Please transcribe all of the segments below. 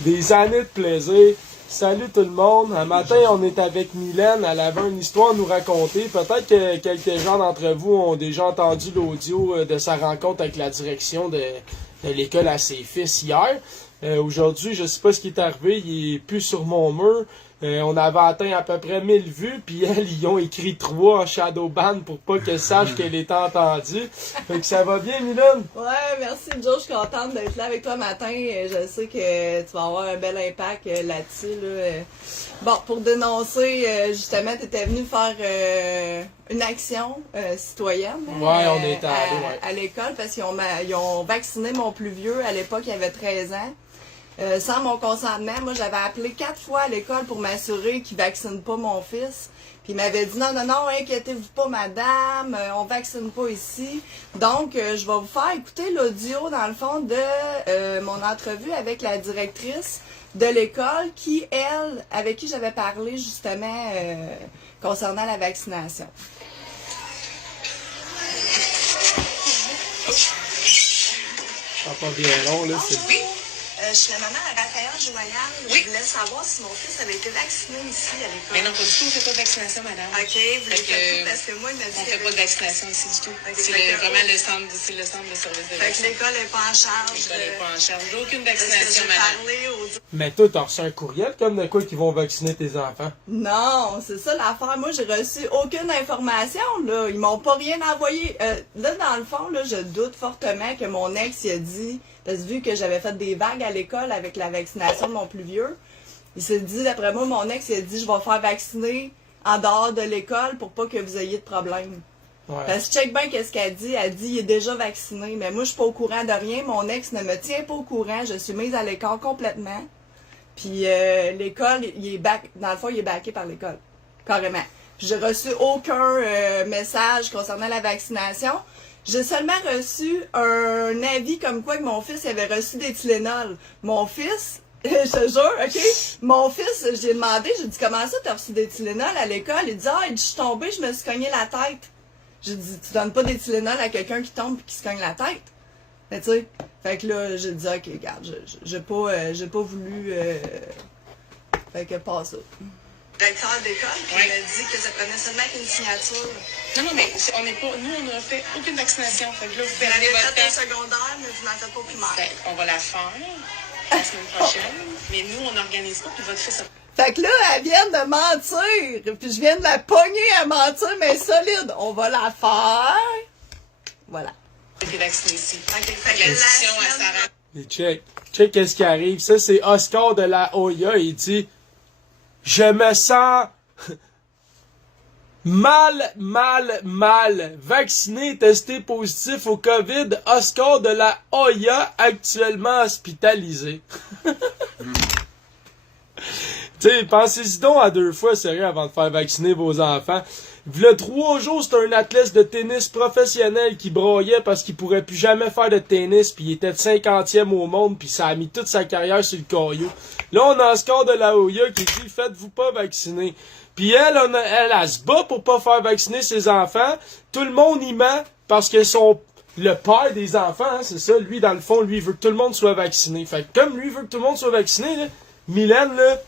Des années de plaisir. Salut tout le monde. Un matin, on est avec Mylène. Elle avait une histoire à nous raconter. Peut-être que quelques gens d'entre vous ont déjà entendu l'audio de sa rencontre avec la direction de l'école à ses fils hier. Aujourd'hui, je sais pas ce qui est arrivé. Il est plus sur mon mur. On avait atteint à peu près 1000 vues, puis ils ont écrit 3 en shadowban pour pas qu'elle sache qu'elle est entendue. Fait que ça va bien, Mylène? Ouais, merci Joe, je suis contente d'être là avec toi matin. Je sais que tu vas avoir un bel impact là-dessus. Là. Bon, pour dénoncer, justement, tu étais venu faire une action citoyenne. Ouais, on est allé, ouais. À l'école, parce qu'ils ont vacciné mon plus vieux. À l'époque, il avait 13 ans. Sans mon consentement, moi j'avais appelé 4 fois à l'école pour m'assurer qu'ils ne vaccinent pas mon fils. Puis il m'avait dit non, inquiétez-vous pas madame, on vaccine pas ici. Donc je vais vous faire écouter l'audio dans le fond de mon entrevue avec la directrice de l'école avec qui j'avais parlé justement concernant la vaccination. Ça pas bien long là, c'est... Je suis la maman à Raphaël Joyal. Oui. Je voulais savoir si mon fils avait été vacciné ici à l'école. Mais non, pas du tout, on fait pas de vaccination, madame. OK, vous le Fait que, faites pas parce que moi, il m'a dit On qu'il y fait pas avait- de vaccination ici du tout. Ok, C'est fait que- vraiment le centre de service de Fait que vaccination. l'école n'est pas en charge. L'école n'est pas en charge d'aucune Parce que vaccination, j'ai madame. parlé aux... Mais toi, t'as reçu un courriel comme de quoi qu'ils vont vacciner tes enfants? Non, c'est ça l'affaire. Moi, j'ai reçu aucune information, là. Ils m'ont pas rien envoyé. Là, dans le fond, là, je doute fortement que mon ex, il a dit, parce que vu que j'avais fait des vagues à l'école avec la vaccination de mon plus vieux, il s'est dit, d'après moi, mon ex, il a dit, je vais faire vacciner en dehors de l'école pour pas que vous ayez de problème. Ouais. Parce que check bien qu'est-ce qu'elle dit. Elle dit, il est déjà vacciné. Mais moi, je suis pas au courant de rien. Mon ex ne me tient pas au courant. Je suis mise à l'écart complètement. Puis l'école, dans le fond, il est backé par l'école. Carrément. Puis j'ai reçu aucun message concernant la vaccination. J'ai seulement reçu un avis comme quoi que mon fils avait reçu des Tylenol. Mon fils, je te jure, OK? Mon fils, j'ai demandé, j'ai dit, comment ça t'as reçu des Tylenol à l'école? Il dit, je suis tombée, je me suis cogné la tête. J'ai dit, tu donnes pas des Tylenol à quelqu'un qui tombe et qui se cogne la tête. Mais tu sais, fait que là, j'ai dit, OK, regarde, j'ai pas voulu. Fait que pas ça. Directeur d'école, qui Ouais. m'a dit que ça prenait seulement qu'une signature. Non, mais on n'est pas. Nous, on n'a fait aucune vaccination. Fait que là, vous Vous perdez avez votre fait un temps. secondaire, mais vous n'en faites pas au primaire. Ben, on va la faire la semaine prochaine. Mais nous, on n'organise pas, puis votre fils a Fait que là, elle vient de mentir. Puis je viens de la pogner à mentir, mais solide. On va la faire. Voilà. été vacciné ici. OK, Fait fait que la que discussion, la elle semaine... s'arrête. Et check qu'est-ce qui arrive. Ça, c'est Oscar de la Hoya. Il dit, je me sens mal, vacciné, testé positif au COVID. Oscar de la Hoya, actuellement hospitalisé. Tu sais, pensez-y donc à 2 fois, sérieux, avant de faire vacciner vos enfants. V'là 3 jours, c'était un athlète de tennis professionnel qui broyait parce qu'il pourrait plus jamais faire de tennis, puis il était 50e au monde, puis ça a mis toute sa carrière sur le caillou. Là, on a Oscar de la Hoya qui dit « Faites-vous pas vacciner ». Puis elle se bat pour pas faire vacciner ses enfants. Tout le monde y ment parce que le père des enfants, hein, c'est ça, lui, dans le fond, lui, il veut que tout le monde soit vacciné. Fait que comme lui veut que tout le monde soit vacciné, là, Mylène, là,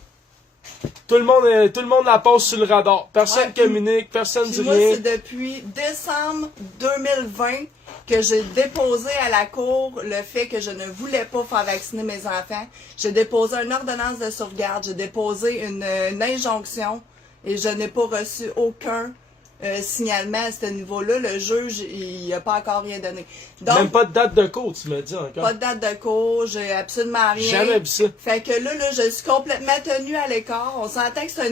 tout le monde la passe sur le radar. Personne Ouais, puis- communique, personne Puis dit moi, rien. c'est depuis décembre 2020 que j'ai déposé à la cour le fait que je ne voulais pas faire vacciner mes enfants. J'ai déposé une ordonnance de sauvegarde, j'ai déposé une injonction et je n'ai pas reçu aucun signalement à ce niveau-là. Le juge, il n'a pas encore rien donné. Donc, Même pas de date de cours, tu m'as dit encore. pas de date de cours, j'ai absolument rien. Jamais vu ça. Fait que là, je suis complètement tenue à l'écart. On s'entend que c'est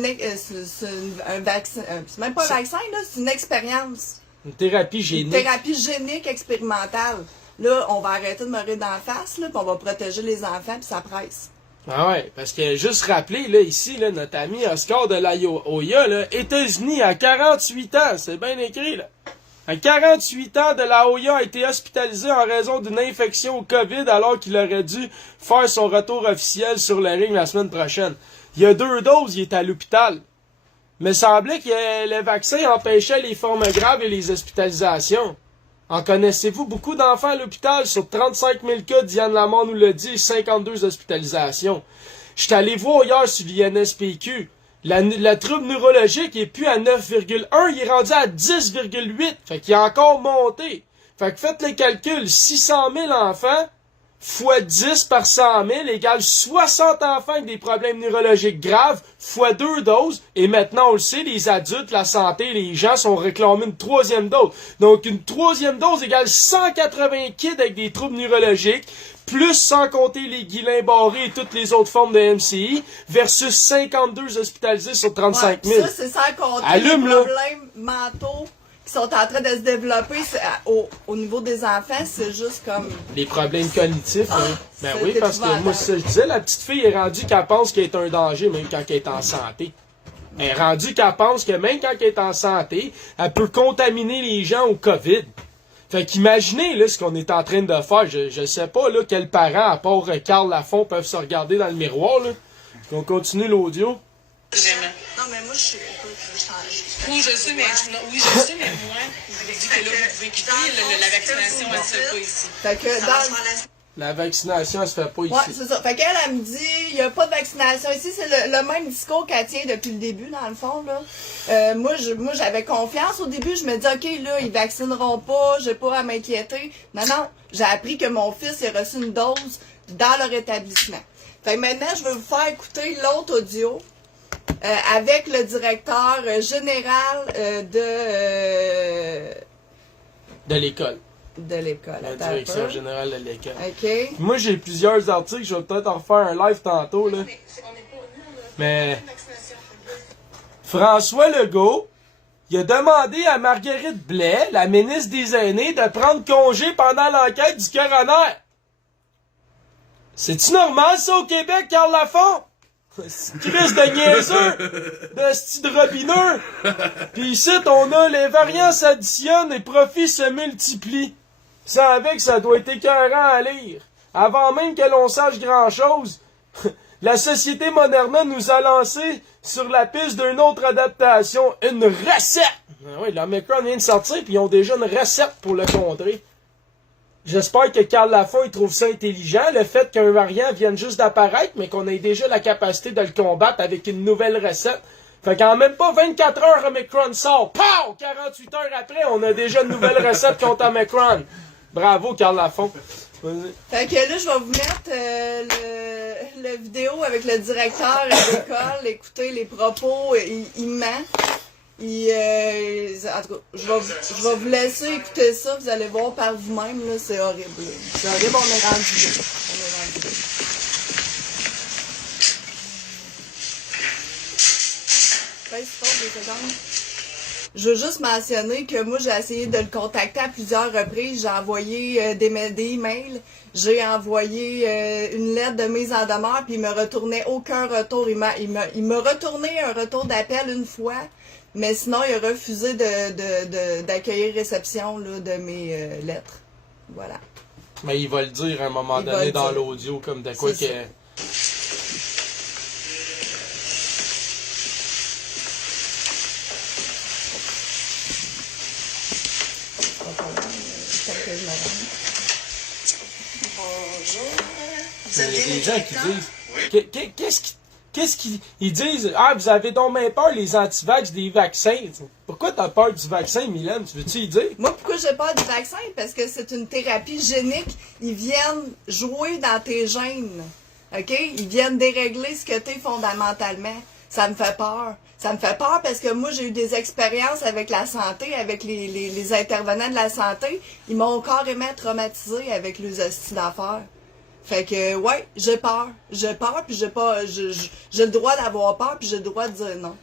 un vaccin. C'est même pas un vaccin, là, c'est une expérience. Une thérapie Une génique. thérapie génique expérimentale. Là, on va arrêter de me rire d'en face, là, puis on va protéger les enfants, puis ça presse. Ah ouais, parce que juste rappeler, là, ici, là, notre ami Oscar de la Hoya, là, États-Unis, à 48 ans, c'est bien écrit, là. À 48 ans, de la Hoya a été hospitalisé en raison d'une infection au COVID alors qu'il aurait dû faire son retour officiel sur le ring la semaine prochaine. Il y a 2 doses, il est à l'hôpital. Mais semblait que le vaccin empêchait les formes graves et les hospitalisations. En connaissez-vous beaucoup d'enfants à l'hôpital? Sur 35 000 cas, Diane Lamont nous l'a dit, 52 hospitalisations. J'étais allé voir hier sur l'INSPQ. La trouble neurologique est plus à 9,1, il est rendu à 10,8. Fait qu'il a encore monté. Fait que faites les calculs, 600 000 enfants fois 10 par 100 000 égale 60 enfants avec des problèmes neurologiques graves fois 2 doses. Et maintenant, on le sait, les adultes, la santé, les gens sont réclamés une 3e dose. Donc, une 3e dose égale 180 kids avec des troubles neurologiques, plus sans compter les Guillain-Barré et toutes les autres formes de MCI, versus 52 hospitalisés sur 35 000. Ouais, ça, c'est sans compter Allume, les là. problèmes mentaux qui sont en train de se développer au niveau des enfants, c'est juste comme... Les problèmes cognitifs, hein. Ben c'est oui, parce que épouvantable. moi, c'est ça que je disais, la petite fille est rendue qu'elle pense qu'elle est un danger, même quand elle est en santé. Elle est rendue qu'elle pense que même quand elle est en santé, elle peut contaminer les gens au COVID. Fait qu'imaginez, là, ce qu'on est en train de faire. Je sais pas, là, quels parents, à part Carl Lafont, peuvent se regarder dans le miroir, là. On continue l'audio. Vraiment. Non, mais moi, je suis... Oui, je sais, mais moi, je vous dis que là, vous pouvez quitter, la vaccination, elle ne se fait pas ici. Fait que dans... La vaccination, elle se fait pas ici. Ouais, c'est ça. Fait qu'elle, elle me dit, il n'y a pas de vaccination ici. C'est le même discours qu'elle tient depuis le début, dans le fond, là. Moi, j'avais confiance au début. Je me dis, OK, là, ils vaccineront pas. J'ai pas à m'inquiéter. Non, j'ai appris que mon fils a reçu une dose dans leur établissement. Fait que maintenant, je vais vous faire écouter l'autre audio avec le directeur général De l'école. de l'école. La Attends un direction peu. générale de l'école. OK. Moi, j'ai plusieurs articles. Je vais peut-être en refaire un live tantôt, là. Mais François Legault, il a demandé à Marguerite Blais, la ministre des Aînés, de prendre congé pendant l'enquête du coroner. C'est-tu normal, ça, au Québec, Carl Lafont? C'est Chris de niaiseux, de style de robineux. Puis ici, on a les variants s'additionnent et profits se multiplient. Ça avec, ça doit être écœurant à lire. Avant même que l'on sache grand-chose, la société moderne nous a lancé sur la piste d'une autre adaptation, une recette. Ah oui, l'Omicron vient de sortir, puis ils ont déjà une recette pour le contrer. J'espère que Carl Lafont il trouve ça intelligent, le fait qu'un variant vienne juste d'apparaître, mais qu'on ait déjà la capacité de le combattre avec une nouvelle recette. Fait qu'en même pas 24 heures, Omicron sort. Pow! 48 heures après, on a déjà une nouvelle recette contre Omicron. Bravo, Carl Lafont. Vas-y. Fait que là, je vais vous mettre le vidéo avec le directeur de l'école. Écoutez les propos, il ment. En tout cas, je vais vous laisser écouter ça. Vous allez voir par vous-même. Là, c'est horrible. C'est horrible, on est rendu là. On est rendu là. Baisse fort, 2 secondes. Je veux juste mentionner que moi, j'ai essayé de le contacter à plusieurs reprises. J'ai envoyé des emails. J'ai envoyé une lettre de mise en demeure, puis il me retournait aucun retour. Il m'a retourné un retour d'appel une fois, mais sinon, il a refusé d'accueillir réception là, de mes lettres. Voilà. Mais il va le dire à un moment Il va donné le dans dire. l'audio, comme de quoi que... C'est ça. Bonjour. Il y a des gens qui disent... Qu'est-ce qu'ils disent? Ah, vous avez donc bien peur, les antivax, des vaccins. T'sais. Pourquoi t'as peur du vaccin, Mylène? Tu veux-tu y dire? Moi, pourquoi j'ai peur du vaccin? Parce que c'est une thérapie génique. Ils viennent jouer dans tes gènes. OK? Ils viennent dérégler ce que t'es fondamentalement. Ça me fait peur. Ça me fait peur parce que moi, j'ai eu des expériences avec la santé, avec les intervenants de la santé. Ils m'ont carrément traumatisé avec les hosties d'affaires. Fait que, ouais, j'ai peur. J'ai peur, puis j'ai le droit d'avoir peur, puis j'ai le droit de dire non.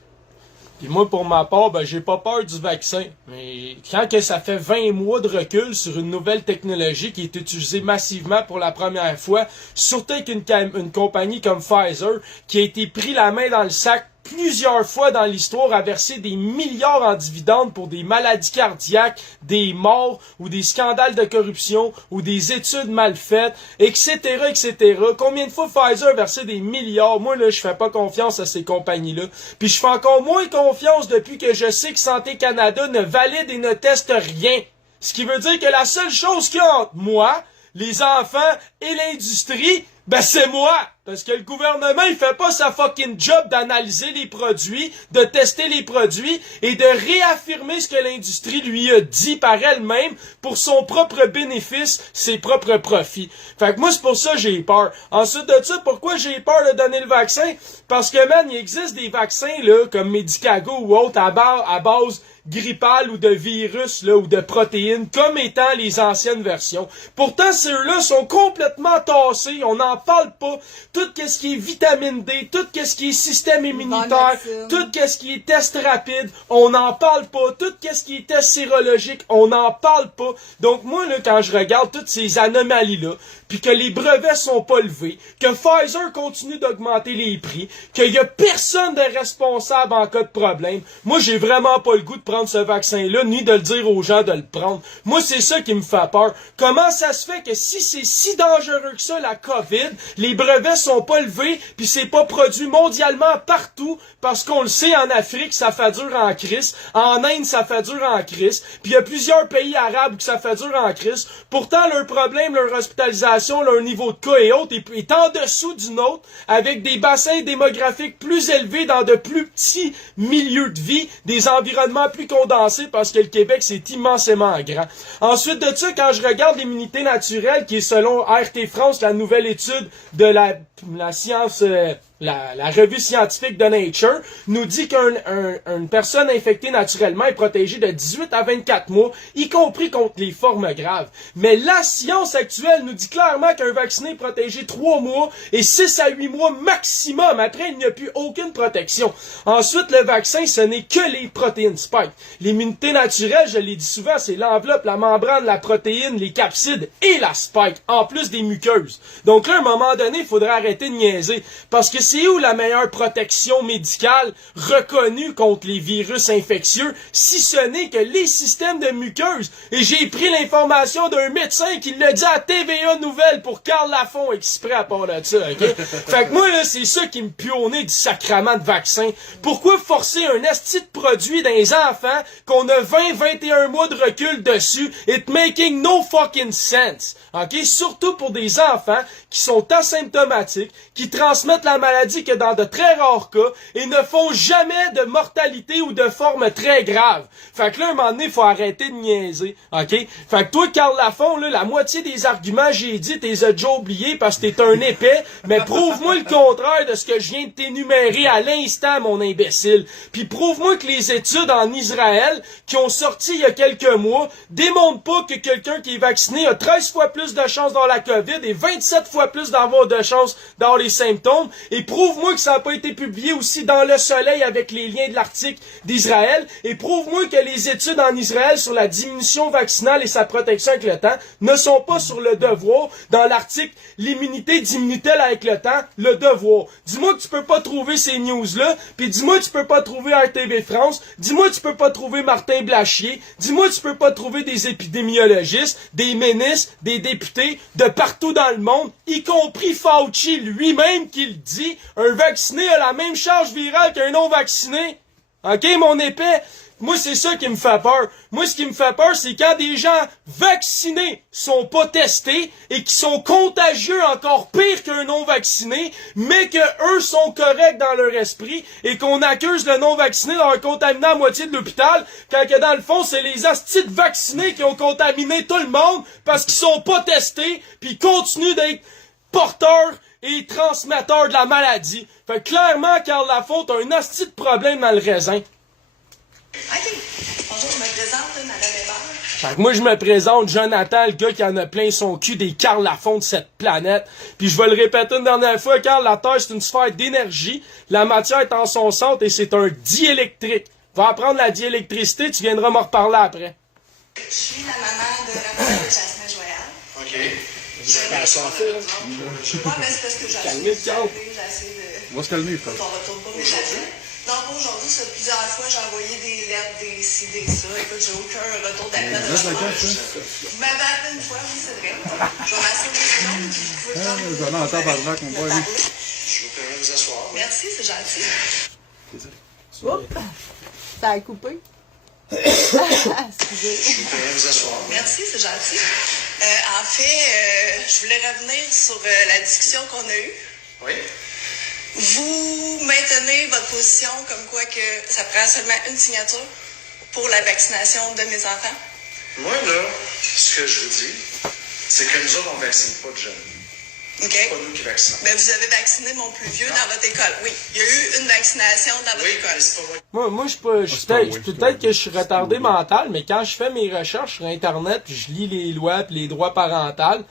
Puis moi, pour ma part, ben, j'ai pas peur du vaccin. Mais quand que ça fait 20 mois de recul sur une nouvelle technologie qui est utilisée massivement pour la première fois, surtout avec une compagnie comme Pfizer, qui a été pris la main dans le sac plusieurs fois dans l'histoire à verser des milliards en dividendes pour des maladies cardiaques, des morts ou des scandales de corruption ou des études mal faites, etc., etc. Combien de fois Pfizer a versé des milliards? Moi, là, je fais pas confiance à ces compagnies-là. Puis je fais encore moins confiance depuis que je sais que Santé Canada ne valide et ne teste rien. Ce qui veut dire que la seule chose qu'il y a entre moi, les enfants et l'industrie, ben c'est moi! Parce que le gouvernement, il fait pas sa fucking job d'analyser les produits, de tester les produits et de réaffirmer ce que l'industrie lui a dit par elle-même pour son propre bénéfice, ses propres profits. Fait que moi, c'est pour ça que j'ai peur. Ensuite de ça, pourquoi j'ai peur de donner le vaccin? Parce que, man, il existe des vaccins, là, comme Medicago ou autres, à base grippale ou de virus, là, ou de protéines, comme étant les anciennes versions. Pourtant, ceux-là sont complètement tassés, on n'en parle pas. Tout ce qui est vitamine D, tout ce qui est système immunitaire, tout ce qui est test rapide, on n'en parle pas. Tout ce qui est test sérologique, on n'en parle pas. Donc moi, là, quand je regarde toutes ces anomalies-là, puis que les brevets sont pas levés, que Pfizer continue d'augmenter les prix, qu'il y a personne de responsable en cas de problème, moi, j'ai vraiment pas le goût de prendre ce vaccin-là, ni de le dire aux gens de le prendre. Moi, c'est ça qui me fait peur. Comment ça se fait que si c'est si dangereux que ça, la COVID, les brevets sont pas levés, puis c'est pas produit mondialement partout, parce qu'on le sait, en Afrique, ça fait dur en crise, en Inde, ça fait dur en crise, puis il y a plusieurs pays arabes où ça fait dur en crise. Pourtant, leur problème, leur hospitalisation, leur niveau de cas et autres est en dessous du nôtre, avec des bassins démographiques plus élevés dans de plus petits milieux de vie, des environnements plus condensés, parce que le Québec, c'est immensément grand. Ensuite de ça, quand je regarde l'immunité naturelle, qui est selon RT France, la nouvelle étude de la science... La revue scientifique de Nature nous dit qu'une personne infectée naturellement est protégée de 18 à 24 mois, y compris contre les formes graves. Mais la science actuelle nous dit clairement qu'un vacciné est protégé 3 mois et 6 à 8 mois maximum. Après, il n'y a plus aucune protection. Ensuite, le vaccin, ce n'est que les protéines spike. L'immunité naturelle, je l'ai dit souvent, c'est l'enveloppe, la membrane, la protéine, les capsides et la spike, en plus des muqueuses. Donc là, à un moment donné, il faudrait arrêter de niaiser. Parce que c'est où la meilleure protection médicale reconnue contre les virus infectieux, si ce n'est que les systèmes de muqueuses? Et j'ai pris l'information d'un médecin qui l'a dit à TVA Nouvelle pour Carl Lafont exprès à part de ça, ok? Fait que moi, là, c'est ça qui me pue au nez du sacrement de vaccin. Pourquoi forcer un esti de produit dans les enfants qu'on a 20-21 mois de recul dessus? It making no fucking sense, ok? Surtout pour des enfants qui sont asymptomatiques, qui transmettent la maladie que dans de très rares cas et ne font jamais de mortalité ou de forme très grave. Fait que là, à un moment donné, il faut arrêter de niaiser, ok? Fait que toi, Carl Lafont, là, la moitié des arguments j'ai dit, t'es déjà oublié parce que t'es un épais, mais prouve-moi le contraire de ce que je viens de t'énumérer à l'instant, mon imbécile. Puis prouve-moi que les études en Israël, qui ont sorti il y a quelques mois, démontrent pas que quelqu'un qui est vacciné a 13 fois plus de chances d'avoir la COVID et 27 fois plus d'avoir de chances d'avoir les symptômes. Et prouve-moi que ça n'a pas été publié aussi dans Le Soleil avec les liens de l'article d'Israël. Et prouve-moi que les études en Israël sur la diminution vaccinale et sa protection avec le temps ne sont pas sur le devoir dans l'article « L'immunité diminue-t-elle avec le temps? Le devoir ». Dis-moi que tu peux pas trouver ces news-là, puis dis-moi que tu peux pas trouver RTV France, dis-moi que tu peux pas trouver Martin Blachier, dis-moi que tu peux pas trouver des épidémiologistes, des ministres, des députés de partout dans le monde, y compris Fauci lui-même qui le dit, un vacciné a la même charge virale qu'un non-vacciné. Ok, mon épais? Moi, c'est ça qui me fait peur. Moi, ce qui me fait peur, c'est quand des gens vaccinés sont pas testés et qui sont contagieux encore pire qu'un non-vacciné, mais que eux sont corrects dans leur esprit et qu'on accuse le non-vacciné d'avoir contaminé la moitié de l'hôpital, quand que dans le fond, c'est les hosties de vaccinés qui ont contaminé tout le monde parce qu'ils sont pas testés puis ils continuent d'être porteurs et transmetteurs de la maladie. Fait que clairement, Carl Lafont a un hostie de problème dans le raisin. OK. Bonjour, je me présente, Madame Hébert. Fait que moi, je me présente Jonathan, le gars qui en a plein son cul des Carl Lafont de cette planète. Puis je vais le répéter une dernière fois, Carl, la Terre, c'est une sphère d'énergie. La matière est en son centre et c'est un diélectrique. Va apprendre la diélectricité, tu viendras me reparler après. Je suis la maman de Raphaël et Jasmine Joyal. OK. Ouais, mais c'est parce que j'ai essayé de... On va se calmer, frère. On retourne pas mes chapitres. Donc aujourd'hui, ça fait plusieurs fois, j'ai envoyé des lettres, des ci, des ça. Écoute, j'ai aucun retour d'appel. Vous m'avez appelé une fois, oui, c'est vrai. Je vais m'assurer sinon. Vous pouvez prendre... J'en entends par là qu'on voit. Je vous permets de vous asseoir. Merci, c'est gentil. Oups! Ça a coupé. Excusez. Vous pouvez vous asseoir. Merci, c'est gentil. En fait, je voulais revenir sur la discussion qu'on a eue. Oui. Vous maintenez votre position comme quoi que ça prend seulement une signature pour la vaccination de mes enfants? Moi, là, ce que je vous dis, c'est que nous autres, on ne vaccine pas de jeunes. OK. C'est pas nous qui vaccinons. Mais vous avez vacciné mon plus vieux dans votre école. Oui, il y a eu une vaccination dans votre Oui, école. mais c'est pas moi. Moi, peut-être que je suis retardé mental, mais quand je fais mes recherches sur Internet, puis je lis les lois puis les droits parentaux,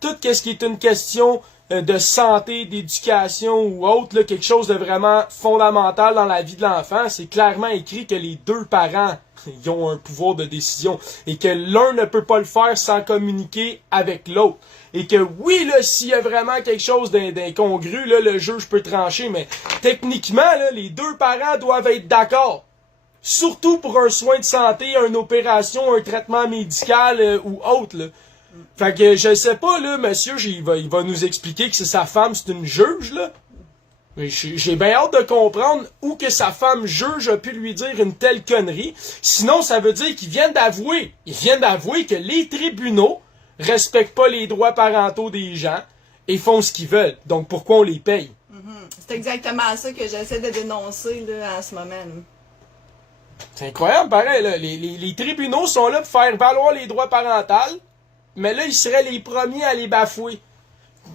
tout ce qui est une question de santé, d'éducation ou autre, là, quelque chose de vraiment fondamental dans la vie de l'enfant, c'est clairement écrit que les deux parents ils ont un pouvoir de décision et que l'un ne peut pas le faire sans communiquer avec l'autre. Et que oui, là, s'il y a vraiment quelque chose d'incongru, là, le juge peut trancher, mais techniquement, là, les deux parents doivent être d'accord. Surtout pour un soin de santé, une opération, un traitement médical ou autre, là. Fait que je sais pas, là, monsieur, il va nous expliquer que c'est sa femme, c'est une juge, là. Mais j'ai bien hâte de comprendre où que sa femme juge a pu lui dire une telle connerie. Sinon, ça veut dire qu'ils viennent d'avouer. Ils viennent d'avouer que les tribunaux respectent pas les droits parentaux des gens et font ce qu'ils veulent. Donc, pourquoi on les paye? C'est exactement ça que j'essaie de dénoncer là, en ce moment. Là. C'est incroyable, pareil. Là. Les tribunaux sont là pour faire valoir les droits parentaux, mais là, ils seraient les premiers à les bafouer.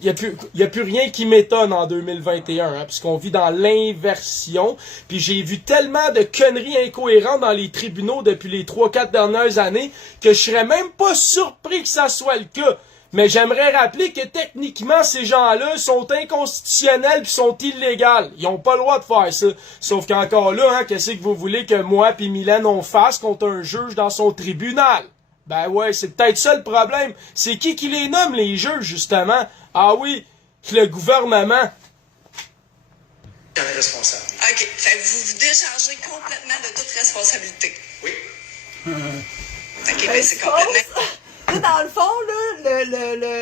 Il y a plus rien qui m'étonne en 2021, hein, puisqu'on vit dans l'inversion. Puis j'ai vu tellement de conneries incohérentes dans les tribunaux depuis les 3-4 dernières années que je serais même pas surpris que ça soit le cas. Mais j'aimerais rappeler que techniquement, ces gens-là sont inconstitutionnels puis sont illégaux. Ils ont pas le droit de faire ça. Sauf qu'encore là, hein, qu'est-ce que vous voulez que moi puis Mylène on fasse contre un juge dans son tribunal? Ben ouais, c'est peut-être ça le problème. C'est qui les nomme, les juges, justement? Ah oui, le gouvernement. Qui en est responsable? OK. Fait que vous vous déchargez complètement de toute responsabilité. Oui. OK, ben c'est complètement... Là, dans le fond, là,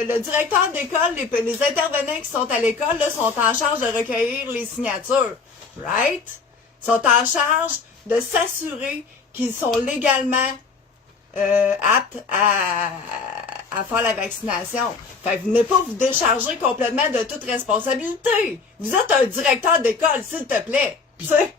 le directeur d'école, les intervenants qui sont à l'école là, sont en charge de recueillir les signatures. Right? Ils sont en charge de s'assurer qu'ils sont légalement aptes à faire la vaccination. Fait que venez pas vous décharger complètement de toute responsabilité. Vous êtes un directeur d'école, s'il te plaît.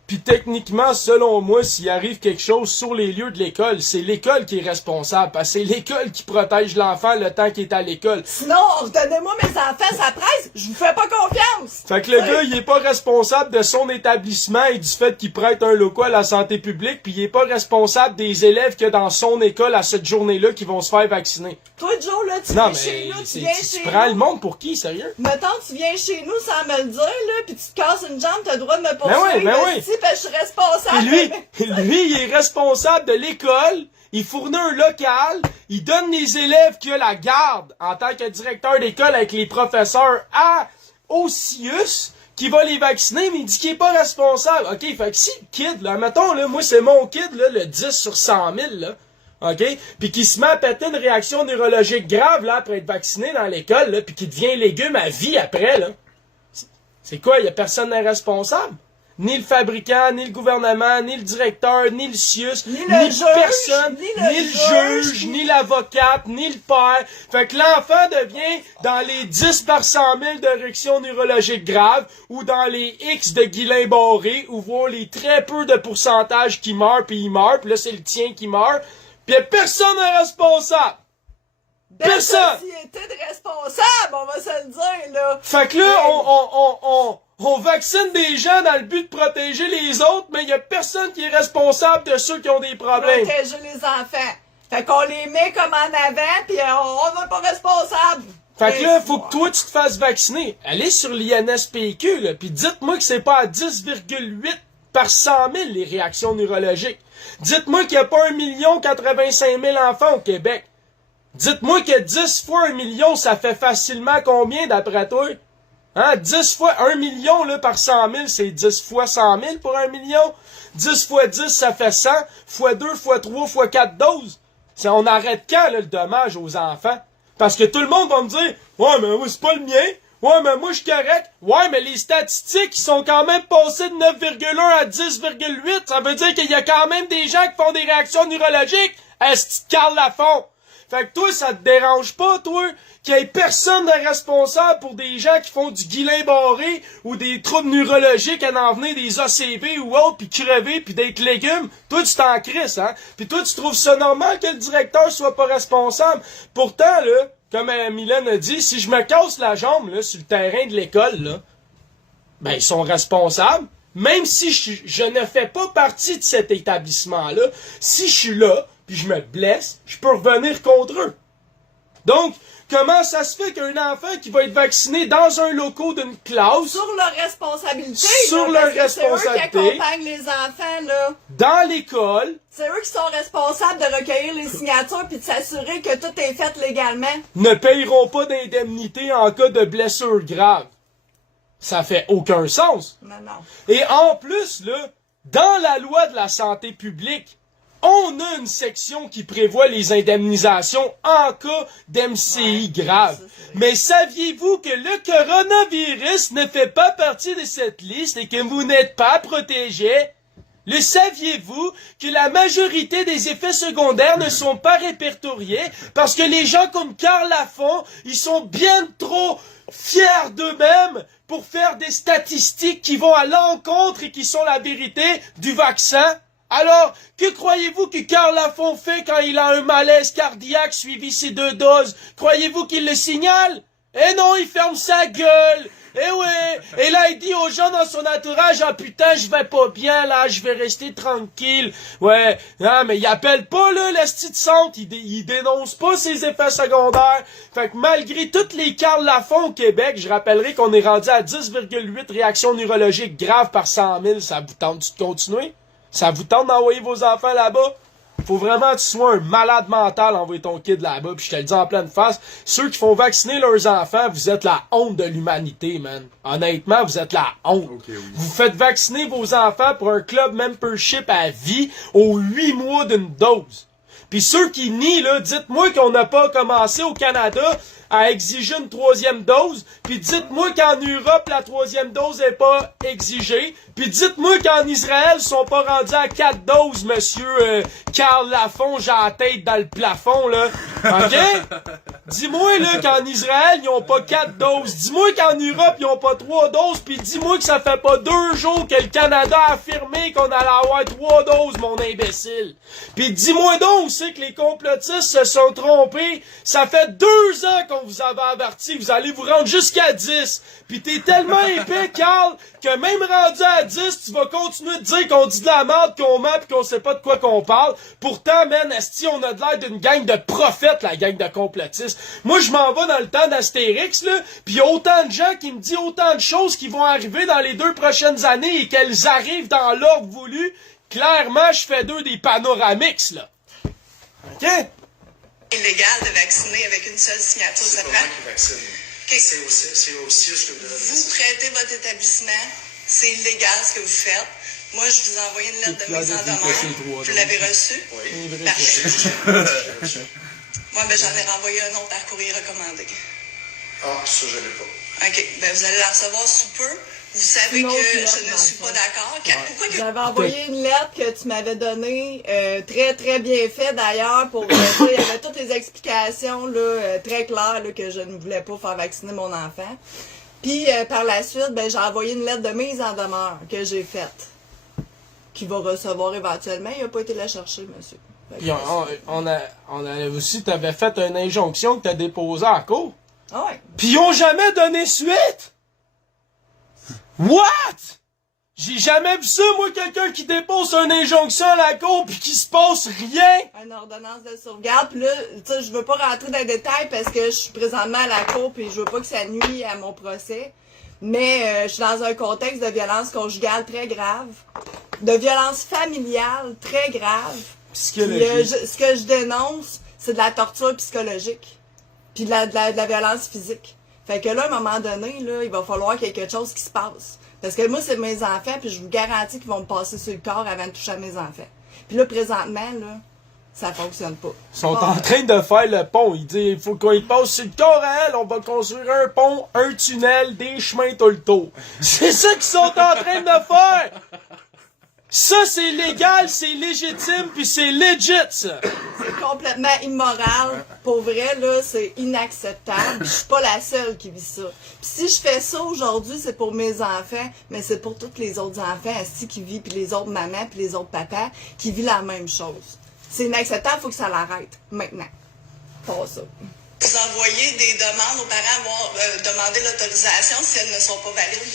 Puis techniquement, selon moi, s'il arrive quelque chose sur les lieux de l'école, c'est l'école qui est responsable. Parce que c'est l'école qui protège l'enfant le temps qu'il est à l'école. Sinon, redonnez-moi mes enfants sa presse, je vous fais pas confiance. Fait que le gars, il est pas responsable de son établissement et du fait qu'il prête un local à la santé publique, puis il est pas responsable des élèves qu'il y a dans son école à cette journée-là qui vont se faire vacciner. Toi, Joe, là, tu Non, viens chez nous, tu mais viens tu chez prends nous. le monde pour qui, sérieux? Mettons, tu viens chez nous sans me le dire, là, pis tu te casses une jambe, t'as le droit de me poursuivre. oui. Si, parce que je suis responsable. Et lui, il est responsable de l'école, il fournit un local, il donne les élèves qui a la garde en tant que directeur d'école avec les professeurs au CIUS, qui va les vacciner, mais il dit qu'il est pas responsable. OK, fait que si le kid, là, mettons, là, moi, c'est mon kid, là, le 10 sur 100 000, là, OK? Puis qui se met à péter une réaction neurologique grave, là, après être vacciné dans l'école, là, puis qui devient légume à vie après, là. C'est quoi? Il y a personne n'est responsable? Ni le fabricant, ni le gouvernement, ni le directeur, ni le CIUS, Ni le juge, personne, ni le juge, ni l'avocate, ni le père. Fait que l'enfant devient dans les 10 par 100 000 d'érections neurologiques graves ou dans les X de Guillain-Barré ou voir les très peu de pourcentage qui meurent puis il meurt, puis là c'est le tien qui meurt. Puis personne n'est responsable. Personne! Société de responsable, on va se le dire, là. Fait que là, on vaccine des gens dans le but de protéger les autres, mais il y a personne qui est responsable de ceux qui ont des problèmes. Protéger les enfants. Fait qu'on les met comme en avant, pis on n'est pas responsable. Fait que là, faut que toi, tu te fasses vacciner. Allez sur l'INSPQ, là, pis dites-moi que c'est pas à 10,8 par 100 000 les réactions neurologiques. Dites-moi qu'il n'y a pas 1 085 000 enfants au Québec. Dites-moi que 10 fois 1 million, ça fait facilement combien d'après toi? Hein? 10 fois 1 million là, par 100 000, c'est 10 fois 100 000 pour 1 million. 10 fois 10, ça fait 100. Fois 2, fois 3, fois 4 doses. On arrête quand là, le dommage aux enfants? Parce que tout le monde va me dire « Ouais, mais moi, c'est pas le mien. Ouais, mais moi, je suis correct. Ouais, mais les statistiques, ils sont quand même passés de 9,1 à 10,8. Ça veut dire qu'il y a quand même des gens qui font des réactions neurologiques. Est-ce que Carl Lafont? Fait que toi, ça te dérange pas, toi, qu'il y ait personne de responsable pour des gens qui font du Guillain-Barré ou des troubles neurologiques à en venir des ACV ou autres, puis crever, puis d'être légumes. Toi, tu t'en crisses, hein? Puis toi, tu trouves ça normal que le directeur soit pas responsable. Pourtant, là, comme Mylène a dit, si je me casse la jambe, là, sur le terrain de l'école, là, ben, ils sont responsables. Même si je ne fais pas partie de cet établissement-là, si je suis là, puis je me blesse, je peux revenir contre eux. Donc, comment ça se fait qu'un enfant qui va être vacciné dans un local d'une classe... Sur leur responsabilité, Sur là, leur parce que responsabilité. c'est eux qui accompagnent les enfants, là. Dans l'école, C'est eux qui sont responsables de recueillir les signatures puis de s'assurer que tout est fait légalement. ne paieront pas d'indemnité en cas de blessure grave. Ça fait aucun sens. Non, non. Et en plus, là, dans la loi de la santé publique, on a une section qui prévoit les indemnisations en cas d'MCI grave. ça, c'est vrai. Mais saviez-vous que le coronavirus ne fait pas partie de cette liste et que vous n'êtes pas protégé? Le saviez-vous que la majorité des effets secondaires ne sont pas répertoriés parce que les gens comme Carl Lafont, ils sont bien trop fiers d'eux-mêmes pour faire des statistiques qui vont à l'encontre et qui sont la vérité du vaccin? Alors, que croyez-vous que Carl Lafont fait quand il a un malaise cardiaque suivi ses 2 doses? Croyez-vous qu'il le signale? Eh non, il ferme sa gueule! Eh ouais! Et là, il dit aux gens dans son entourage, ah putain, je vais pas bien, là, je vais rester tranquille. Ouais, non, mais il appelle pas, là, l'esti de centre, il dénonce pas ses effets secondaires. Fait que malgré toutes les Carl Lafont au Québec, je rappellerai qu'on est rendu à 10,8 réactions neurologiques graves par 100 000. Ça vous tente-tu de continuer? Ça vous tente d'envoyer vos enfants là-bas? Faut vraiment que tu sois un malade mental envoyer ton kid là-bas, puis je te le dis en pleine face. Ceux qui font vacciner leurs enfants, vous êtes la honte de l'humanité, man. Honnêtement, vous êtes la honte. Okay, oui. Vous faites vacciner vos enfants pour un club membership à vie aux 8 mois d'une dose. Puis ceux qui nient, là, dites-moi qu'on n'a pas commencé au Canada à exiger une 3e dose, puis dites-moi qu'en Europe, la 3e dose est pas exigée, puis dites-moi qu'en Israël, ils sont pas rendus à 4 doses, monsieur Carl Lafont, j'ai la tête dans le plafond, là. OK? Dis-moi, là, qu'en Israël, ils ont pas 4 doses. Dis-moi qu'en Europe, ils ont pas 3 doses, puis dis-moi que ça fait pas 2 jours que le Canada a affirmé qu'on allait avoir 3 doses, mon imbécile. Puis dis-moi donc où c'est que les complotistes se sont trompés. Ça fait 2 ans qu'on vous avait averti, vous allez vous rendre jusqu'à 10. Puis t'es tellement épais, Carl, que même rendu à 10, tu vas continuer de dire qu'on dit de la merde, qu'on ment, pis qu'on sait pas de quoi qu'on parle. Pourtant, man, esti, on a de l'air d'une gang de prophètes, la gang de complotistes. Moi, je m'en vais dans le temps d'Astérix, là, pis y a autant de gens qui me disent autant de choses qui vont arriver dans les 2 prochaines années et qu'elles arrivent dans l'ordre voulu. Clairement, je fais d'eux des panoramiques, là. OK? Illégal de vacciner avec une seule signature, C'est ça pas prend. moi qui vaccine. Ok. C'est aussi ce que vous devez Vous prêtez votre établissement, c'est illégal ce que vous faites. Moi, je vous ai envoyé une lettre de mise en demeure. Vous l'avez reçue? Oui. Parfait. Moi, ben, j'en ai renvoyé un autre par courrier recommandé. Ah, ça, je l'ai pas. OK. Ben, vous allez la recevoir sous peu. Vous savez Une que autre je lettre, ne dans suis le pas fond. d'accord. Pourquoi que... J'avais envoyé une lettre que tu m'avais donnée, très très bien faite d'ailleurs, pour dire, il y avait toutes les explications là, très claires là, que je ne voulais pas faire vacciner mon enfant. Puis par la suite, ben, j'ai envoyé une lettre de mise en demeure que j'ai faite, qu'il va recevoir éventuellement. Il n'a pas été la chercher, monsieur. Fait que, Puis on a aussi, t'avais fait une injonction que t'as déposée en cours. ah ouais. Puis ils ont jamais donné suite! What? J'ai jamais vu ça, moi, quelqu'un qui dépose une injonction à la cour pis qu'il se passe rien! Une ordonnance de sauvegarde. Puis là, tu sais, je veux pas rentrer dans les détails parce que je suis présentement à la cour puis je veux pas que ça nuise à mon procès. Mais je suis dans un contexte de violence conjugale très grave, de violence familiale très grave. Puis, ce que je dénonce, c'est de la torture psychologique, puis de la violence physique. Fait que là, à un moment donné, là, il va falloir qu'il y ait quelque chose qui se passe. Parce que moi, c'est mes enfants, puis je vous garantis qu'ils vont me passer sur le corps avant de toucher à mes enfants. Puis là, présentement, là, ça fonctionne pas. Ils sont en train de faire le pont. Ils disent, il faut qu'on y passe sur le corps à elle, on va construire un pont, un tunnel, des chemins tout le tour. C'est ça qu'ils sont en train de faire! Ça, c'est légal, c'est légitime, puis c'est legit, ça! C'est complètement immoral. Pour vrai, là, c'est inacceptable. Je suis pas la seule qui vit ça. Puis si je fais ça aujourd'hui, c'est pour mes enfants, mais c'est pour tous les autres enfants ainsi qui vivent, puis les autres mamans, puis les autres papas qui vivent la même chose. C'est inacceptable, faut que ça l'arrête. Maintenant. Pas ça. Vous envoyez des demandes aux parents avoir demandé l'autorisation si elles ne sont pas valides.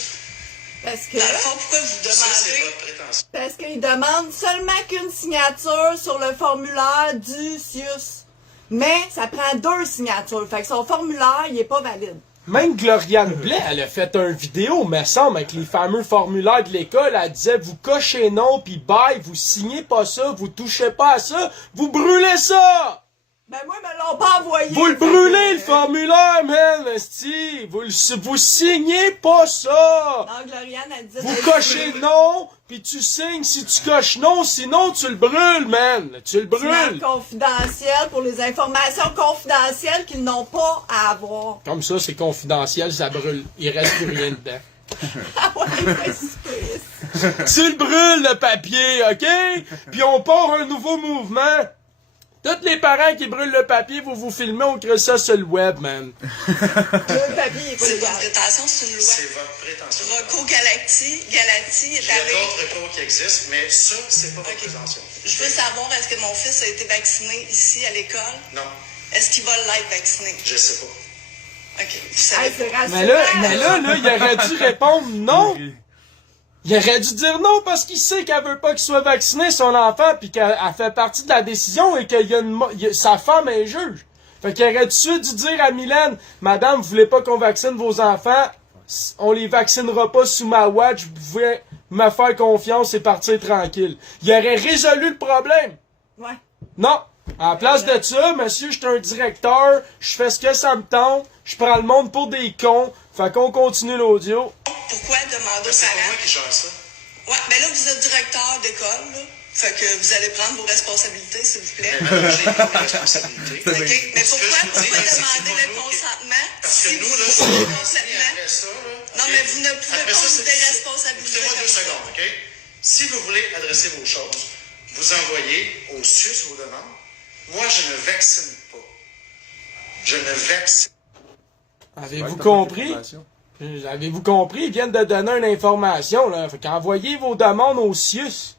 Parce que... Dans le fond, pourquoi vous Ça, c'est demandez... votre prétention. Parce qu'ils demandent seulement qu'une signature sur le formulaire du CIUS. Mais ça prend 2 signatures. Fait que son formulaire, il est pas valide. Même Gloriane Blais, elle a fait une vidéo, me semble, avec les fameux formulaires de l'école. Elle disait, vous cochez non, puis bye, vous signez pas ça, vous touchez pas à ça, vous brûlez ça! Ben moi, ils me l'ont pas envoyé. Vous le brûlez, le formulaire, man, esti! Vous signez pas ça! Non, Gloriane, elle disait... Vous cochez non, puis tu signes si tu coches non, sinon tu le brûles, man! Tu le brûles! confidentiel pour les informations confidentielles qu'ils n'ont pas à avoir. Comme ça, c'est confidentiel, ça brûle. Il reste plus rien dedans. Ah ouais, c'est Tu le brûles, le papier, OK? Puis on part un nouveau mouvement. Tous les parents qui brûlent le papier, vous filmez, on crée ça sur le web, man. le papier est pas C'est légal. votre prétention, c'est une loi. C'est votre prétention. Rocco Galati est Il y a avec... d'autres recours qui existent, mais ça, c'est pas votre Ok. prétention. Je veux savoir, est-ce que mon fils a été vacciné ici à l'école? Non, Est-ce qu'il va l'être vacciné? je sais pas. OK. Vous savez Hey, c'est pas. rassurant. Mais là, il aurait dû répondre non. Il aurait dû dire non parce qu'il sait qu'elle veut pas qu'il soit vacciné, son enfant, puis qu'elle fait partie de la décision et qu'il y a sa femme est juge. Fait qu'il aurait tout de suite dû dire à Mylène, Madame, vous voulez pas qu'on vaccine vos enfants? On les vaccinera pas sous ma watch, vous pouvez me faire confiance et partir tranquille. Il aurait résolu le problème. Ouais. Non. À la place de ça, monsieur, je suis un directeur, je fais ce que ça me tente, je prends le monde pour des cons, fait qu'on continue l'audio. Pourquoi demander aux C'est pas moi parents? qui gère ça. Ouais, ben là, vous êtes directeur d'école, là. Fait que vous allez prendre vos responsabilités, s'il vous plaît. Mais là, j'ai pas de responsabilité. OK? Mais Ce que pourquoi, je vous dis, pourquoi c'est que demander c'est le pas nous qui- consentement Parce que si nous, vous là, décidez c'est complètement? après ça, là. Non, OK? mais vous ne pouvez Après pas ça, vous c'est- déresponsabiliser Écoutez-moi 2 comme ça. secondes, OK? Si vous voulez adresser vos choses, vous envoyez au CIUS vos demandes. Moi, je ne vaccine pas. Je ne vaccine. Avez-vous compris? Avez-vous compris? Ils viennent de donner une information, là. Fait qu'envoyez vos demandes au CIUS.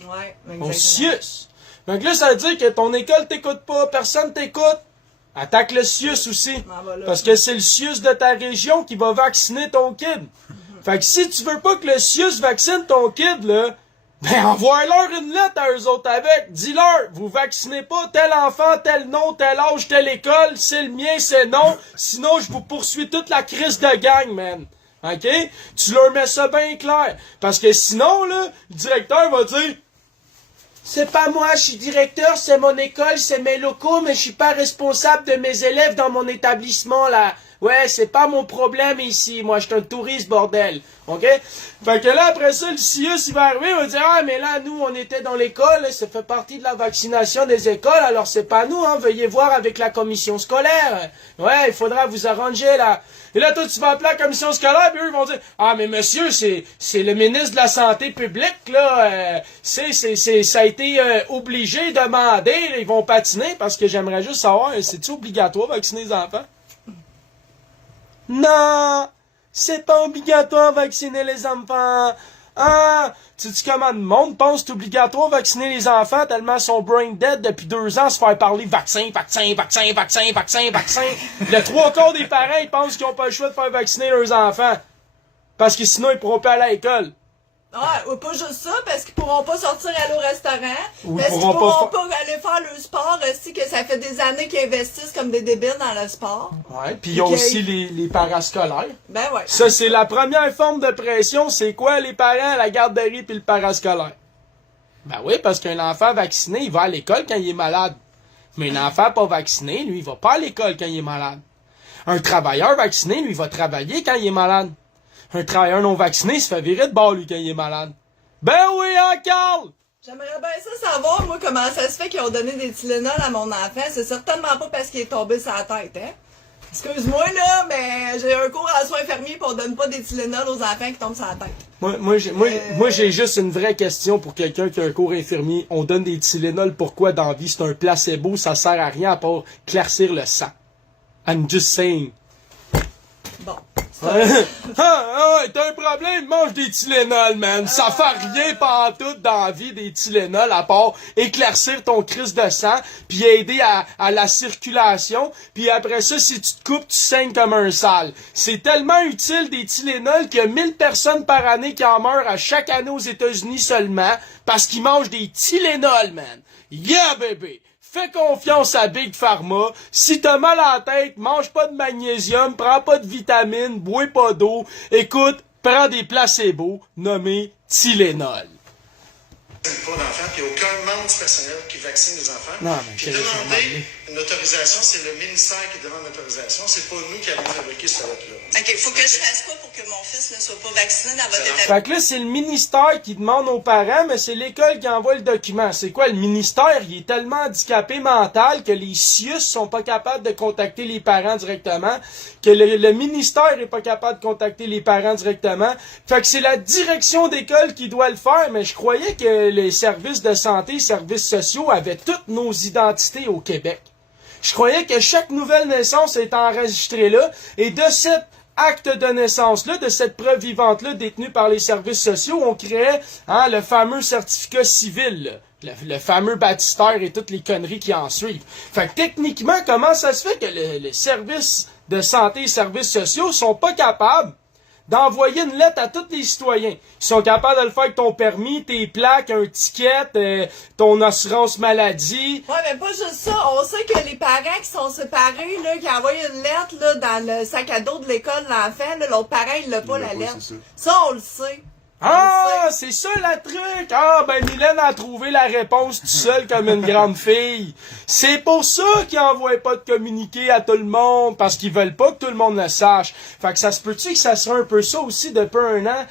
Ouais, Au exactement. CIUS. Fait que là, ça veut dire que ton école t'écoute pas, personne t'écoute. Attaque le CIUS aussi. Ah, bah là. Parce que c'est le CIUS de ta région qui va vacciner ton kid. Fait que si tu veux pas que le CIUS vaccine ton kid, là, ben envoie-leur une lettre à eux autres avec. Dis-leur, vous vaccinez pas tel enfant, tel nom, tel âge, telle école, c'est le mien, c'est non. Sinon, je vous poursuis toute la crise de gang, man. OK? Tu leur mets ça bien clair. Parce que sinon, là, le directeur va dire, c'est pas moi, je suis directeur, c'est mon école, c'est mes locaux, mais je suis pas responsable de mes élèves dans mon établissement, là. Ouais, c'est pas mon problème ici. Moi, je suis un touriste, bordel. OK? Fait que là, après ça, le CIUS, il va arriver, il va dire, ah, mais là, nous, on était dans l'école, ça fait partie de la vaccination des écoles, alors c'est pas nous, hein. Veuillez voir avec la commission scolaire. Ouais, il faudra vous arranger, là. Et là, toi, tu vas appeler la commission scolaire, puis eux, ils vont dire, ah, mais monsieur, c'est le ministre de la Santé publique, là, ça a été obligé, demandé, là, ils vont patiner, parce que j'aimerais juste savoir, c'est-tu obligatoire de vacciner les enfants? Non, c'est pas obligatoire de vacciner les enfants. Ah, tu sais comment le monde pense que c'est obligatoire de vacciner les enfants tellement son brain dead depuis 2 ans se faire parler vaccin, vaccin, vaccin, vaccin, vaccin, vaccin. Le 3/4 des parents, ils pensent qu'ils ont pas le choix de faire vacciner leurs enfants. Parce que sinon, ils pourront pas aller à l'école. Ah, ou pas juste ça, parce qu'ils pourront pas sortir aller au restaurant. Ou ils parce qu'ils pourront pourront pas pas aller faire le sport aussi, que ça fait des années qu'ils investissent comme des débiles dans le sport. Ouais, puis il y a Ok. aussi les parascolaires. Ben ouais. Ça, c'est la première forme de pression. C'est quoi, les parents, la garderie puis le parascolaire? Ben oui, parce qu'un enfant vacciné, il va à l'école quand il est malade. Mais un enfant pas vacciné, lui, il va pas à l'école quand il est malade. Un travailleur vacciné, lui, il va travailler quand il est malade. Un travailleur non vacciné se fait virer de bord, lui, quand il est malade. Ben oui, hein, Carl? J'aimerais bien ça savoir, moi, comment ça se fait qu'ils ont donné des Tylenol à mon enfant. C'est certainement pas parce qu'il est tombé sur la tête, hein? Excuse-moi, là, mais j'ai un cours en soins infirmiers pis on donne pas des Tylenol aux enfants qui tombent sur la tête. Moi, j'ai juste une vraie question pour quelqu'un qui a un cours infirmier. On donne des Tylenol, pourquoi dans la vie? C'est un placebo, ça sert à rien à part claircir le sang. I'm just saying. Bon. Ouais, t'as un problème, mange des Tylenol, man. Ça fait rien pantoute dans la vie des Tylenol à part éclaircir ton crise de sang puis aider à la circulation. Puis après ça, si tu te coupes, tu saignes comme un sale. C'est tellement utile des Tylenol qu'il y a 1000 personnes par année qui en meurent à chaque année aux États-Unis seulement parce qu'ils mangent des Tylenol, man. Yeah, bébé! Fais confiance à Big Pharma. Si t'as mal à la tête, mange pas de magnésium, prends pas de vitamines, bois pas d'eau. Écoute, prends des placebos nommés Tylenol. Pas d'enfants, puis aucun membre du personnel qui vaccine les enfants. Non, mais Puis demander une autorisation, c'est le ministère qui demande l'autorisation, c'est pas nous qui allons fabriquer cette lettre-là. OK, faut que je fasse quoi pour que mon fils ne soit pas vacciné dans votre établissement? Fait que là, c'est le ministère qui demande aux parents, mais c'est l'école qui envoie le document. C'est quoi, le ministère? Il est tellement handicapé mental que les CIUS sont pas capables de contacter les parents directement, que le ministère est pas capable de contacter les parents directement. Fait que c'est la direction d'école qui doit le faire, mais je croyais que les services de santé, services sociaux avaient toutes nos identités au Québec. Je croyais que chaque nouvelle naissance était enregistrée là, et de cet acte de naissance-là, de cette preuve vivante-là détenue par les services sociaux, on créait le fameux certificat civil, là. Le fameux baptistère et toutes les conneries qui en suivent. Fait que techniquement, comment ça se fait que les services de santé et services sociaux sont pas capables d'envoyer une lettre à tous les citoyens? Ils sont capables de le faire avec ton permis, tes plaques, un ticket, ton assurance maladie. Ouais, mais pas juste ça. On sait que les parents qui sont séparés, là, qui envoient une lettre, là, dans le sac à dos de l'école de l'enfant, là, l'autre parent, il l'a pas, la lettre. Ça, on le sait. Ah, c'est ça le truc! Ah, ben Mylène a trouvé la réponse tout seul comme une grande fille. C'est pour ça qu'ils envoient pas de communiqué à tout le monde, parce qu'ils veulent pas que tout le monde le sache. Fait que ça se peut-tu que ça serait un peu ça aussi depuis un an?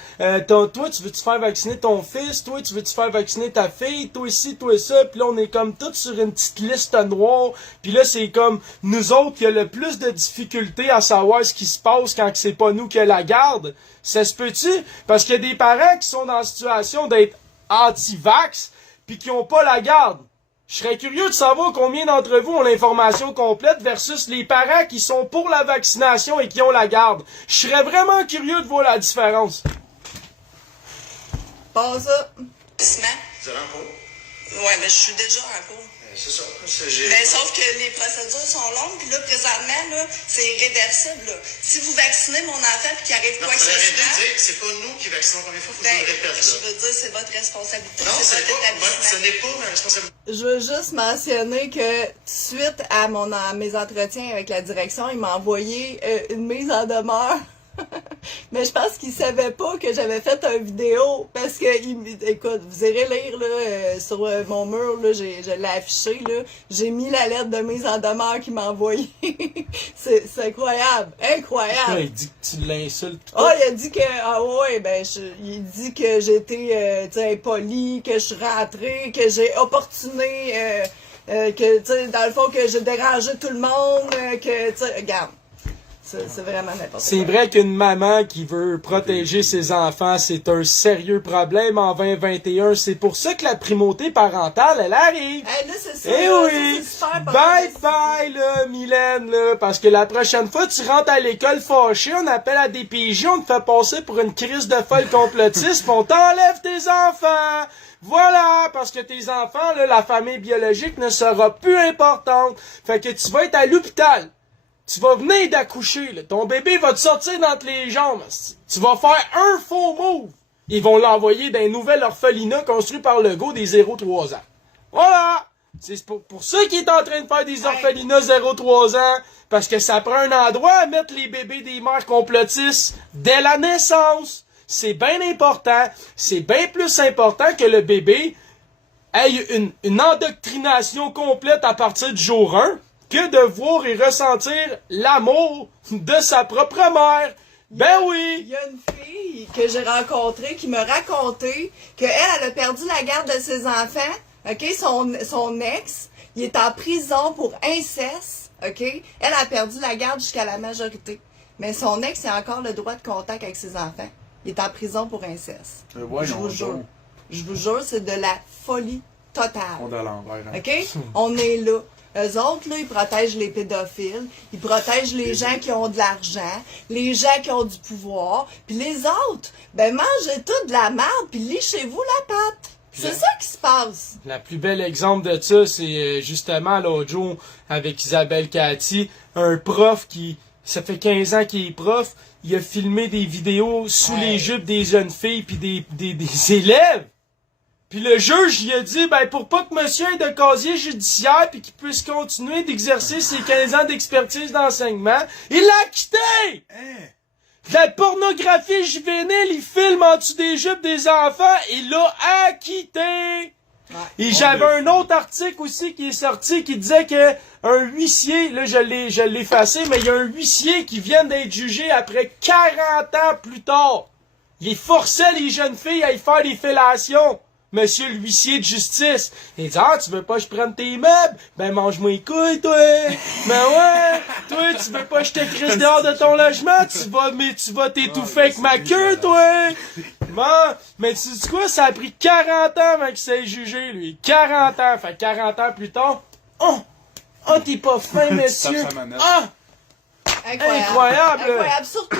Toi, tu veux-tu faire vacciner ton fils? Toi, tu veux-tu faire vacciner ta fille? Toi ici, toi ça. Puis là, on est comme tous sur une petite liste noire. Puis là, c'est comme nous autres qui a le plus de difficultés à savoir ce qui se passe quand c'est pas nous qui a la garde. Ça se peut-tu? Parce qu'il y a des parents qui sont dans la situation d'être anti-vax pis qui ont pas la garde. Je serais curieux de savoir combien d'entre vous ont l'information complète versus les parents qui sont pour la vaccination et qui ont la garde. Je serais vraiment curieux de voir la différence. Pas ça. Vous allez en cours? Ouais, mais je suis déjà en cours. C'est ça. Mais sauf que les procédures sont longues, puis là, présentement, là, c'est irréversible, là. Si vous vaccinez mon enfant puis qu'il arrive quoi que ce arrêtez soit... de dire que c'est pas nous qui vaccinons combien de fois, faut que je le répète, là. Je veux dire, c'est votre responsabilité, Non, c'est votre établissement. ce n'est pas ma responsabilité. Je veux juste mentionner que suite à mes entretiens avec la direction, il m'a envoyé une mise en demeure. Mais je pense qu'il savait pas que j'avais fait une vidéo parce que écoute, vous irez lire là sur mon mur là, je l'ai affiché là, j'ai mis la lettre de mise en demeure qu'il m'a envoyée. c'est incroyable, incroyable. Il dit que tu l'insultes. Oh, il a dit que il dit que j'étais impoli, que je suis rentrée, que j'ai opportuné que tu sais dans le fond que j'ai dérangé tout le monde, que tu sais regarde. C'est vraiment n'importe quoi. C'est vrai qu'une maman qui veut protéger ses enfants, c'est un sérieux problème en 2021. C'est pour ça que la primauté parentale, elle arrive. Hey, là, c'est ça. Eh là, oui! c'est super Bye bye, là, Mylène, là. Parce que la prochaine fois, tu rentres à l'école fâché, on appelle à des PJ, on te fait passer pour une crise de folle complotiste, pis on t'enlève tes enfants! Voilà, parce que tes enfants, là, la famille biologique ne sera plus importante. Fait que tu vas être à l'hôpital. Tu vas venir d'accoucher, là. Ton bébé va te sortir d'entre les jambes. Tu vas faire un faux move. Ils vont l'envoyer dans un nouvel orphelinat construit par Legault des 0-3 ans. Voilà! C'est pour ça qu'il est en train de faire des orphelinats 0-3 ans. Parce que ça prend un endroit à mettre les bébés des mères complotistes dès la naissance. C'est bien important. C'est bien plus important que le bébé ait une endoctrination complète à partir du jour 1. Que de voir et ressentir l'amour de sa propre mère. Ben oui! Il y a une fille que j'ai rencontrée qui m'a raconté qu'elle a perdu la garde de ses enfants. OK? Son ex, il est en prison pour inceste. OK? Elle a perdu la garde jusqu'à la majorité. Mais son ex a encore le droit de contact avec ses enfants. Il est en prison pour inceste. Je vous jure. Je vous jure, c'est de la folie totale. On est à l'envers. Hein? OK? On est là. Eux autres, là, ils protègent les pédophiles, ils protègent les gens qui ont de l'argent, les gens qui ont du pouvoir, puis les autres, ben mangez tout de la merde, puis lichez-vous la patte. C'est ça qui se passe. La plus belle exemple de ça, c'est justement l'autre jour avec Isabelle Cathy, un prof qui, ça fait 15 ans qu'il est prof, il a filmé des vidéos sous les jupes des jeunes filles puis des élèves. Puis le juge, il a dit, ben, pour pas que monsieur ait de casier judiciaire puis qu'il puisse continuer d'exercer ses 15 ans d'expertise d'enseignement, il l'a acquitté! De la pornographie juvénile, il filme en dessous des jupes des enfants, il l'a acquitté! Et j'avais un autre article aussi qui est sorti qui disait que un huissier, là je l'ai effacé, mais il y a un huissier qui vient d'être jugé après 40 ans plus tard. Il forçait les jeunes filles à y faire des fellations. Monsieur l'huissier de justice. Il dit, ah, tu veux pas que je prenne tes meubles? Ben, mange-moi les couilles, toi! Ben ouais! Toi, tu veux pas que je te crisse dehors de ton logement? Tu vas t'étouffer avec ma queue, toi! Bon, mais tu sais quoi? Ça a pris 40 ans avant qu'il s'est jugé, lui. 40 ans! Fait 40 ans plus tard, oh, t'es pas fin, monsieur! Ah! Incroyable! Surtout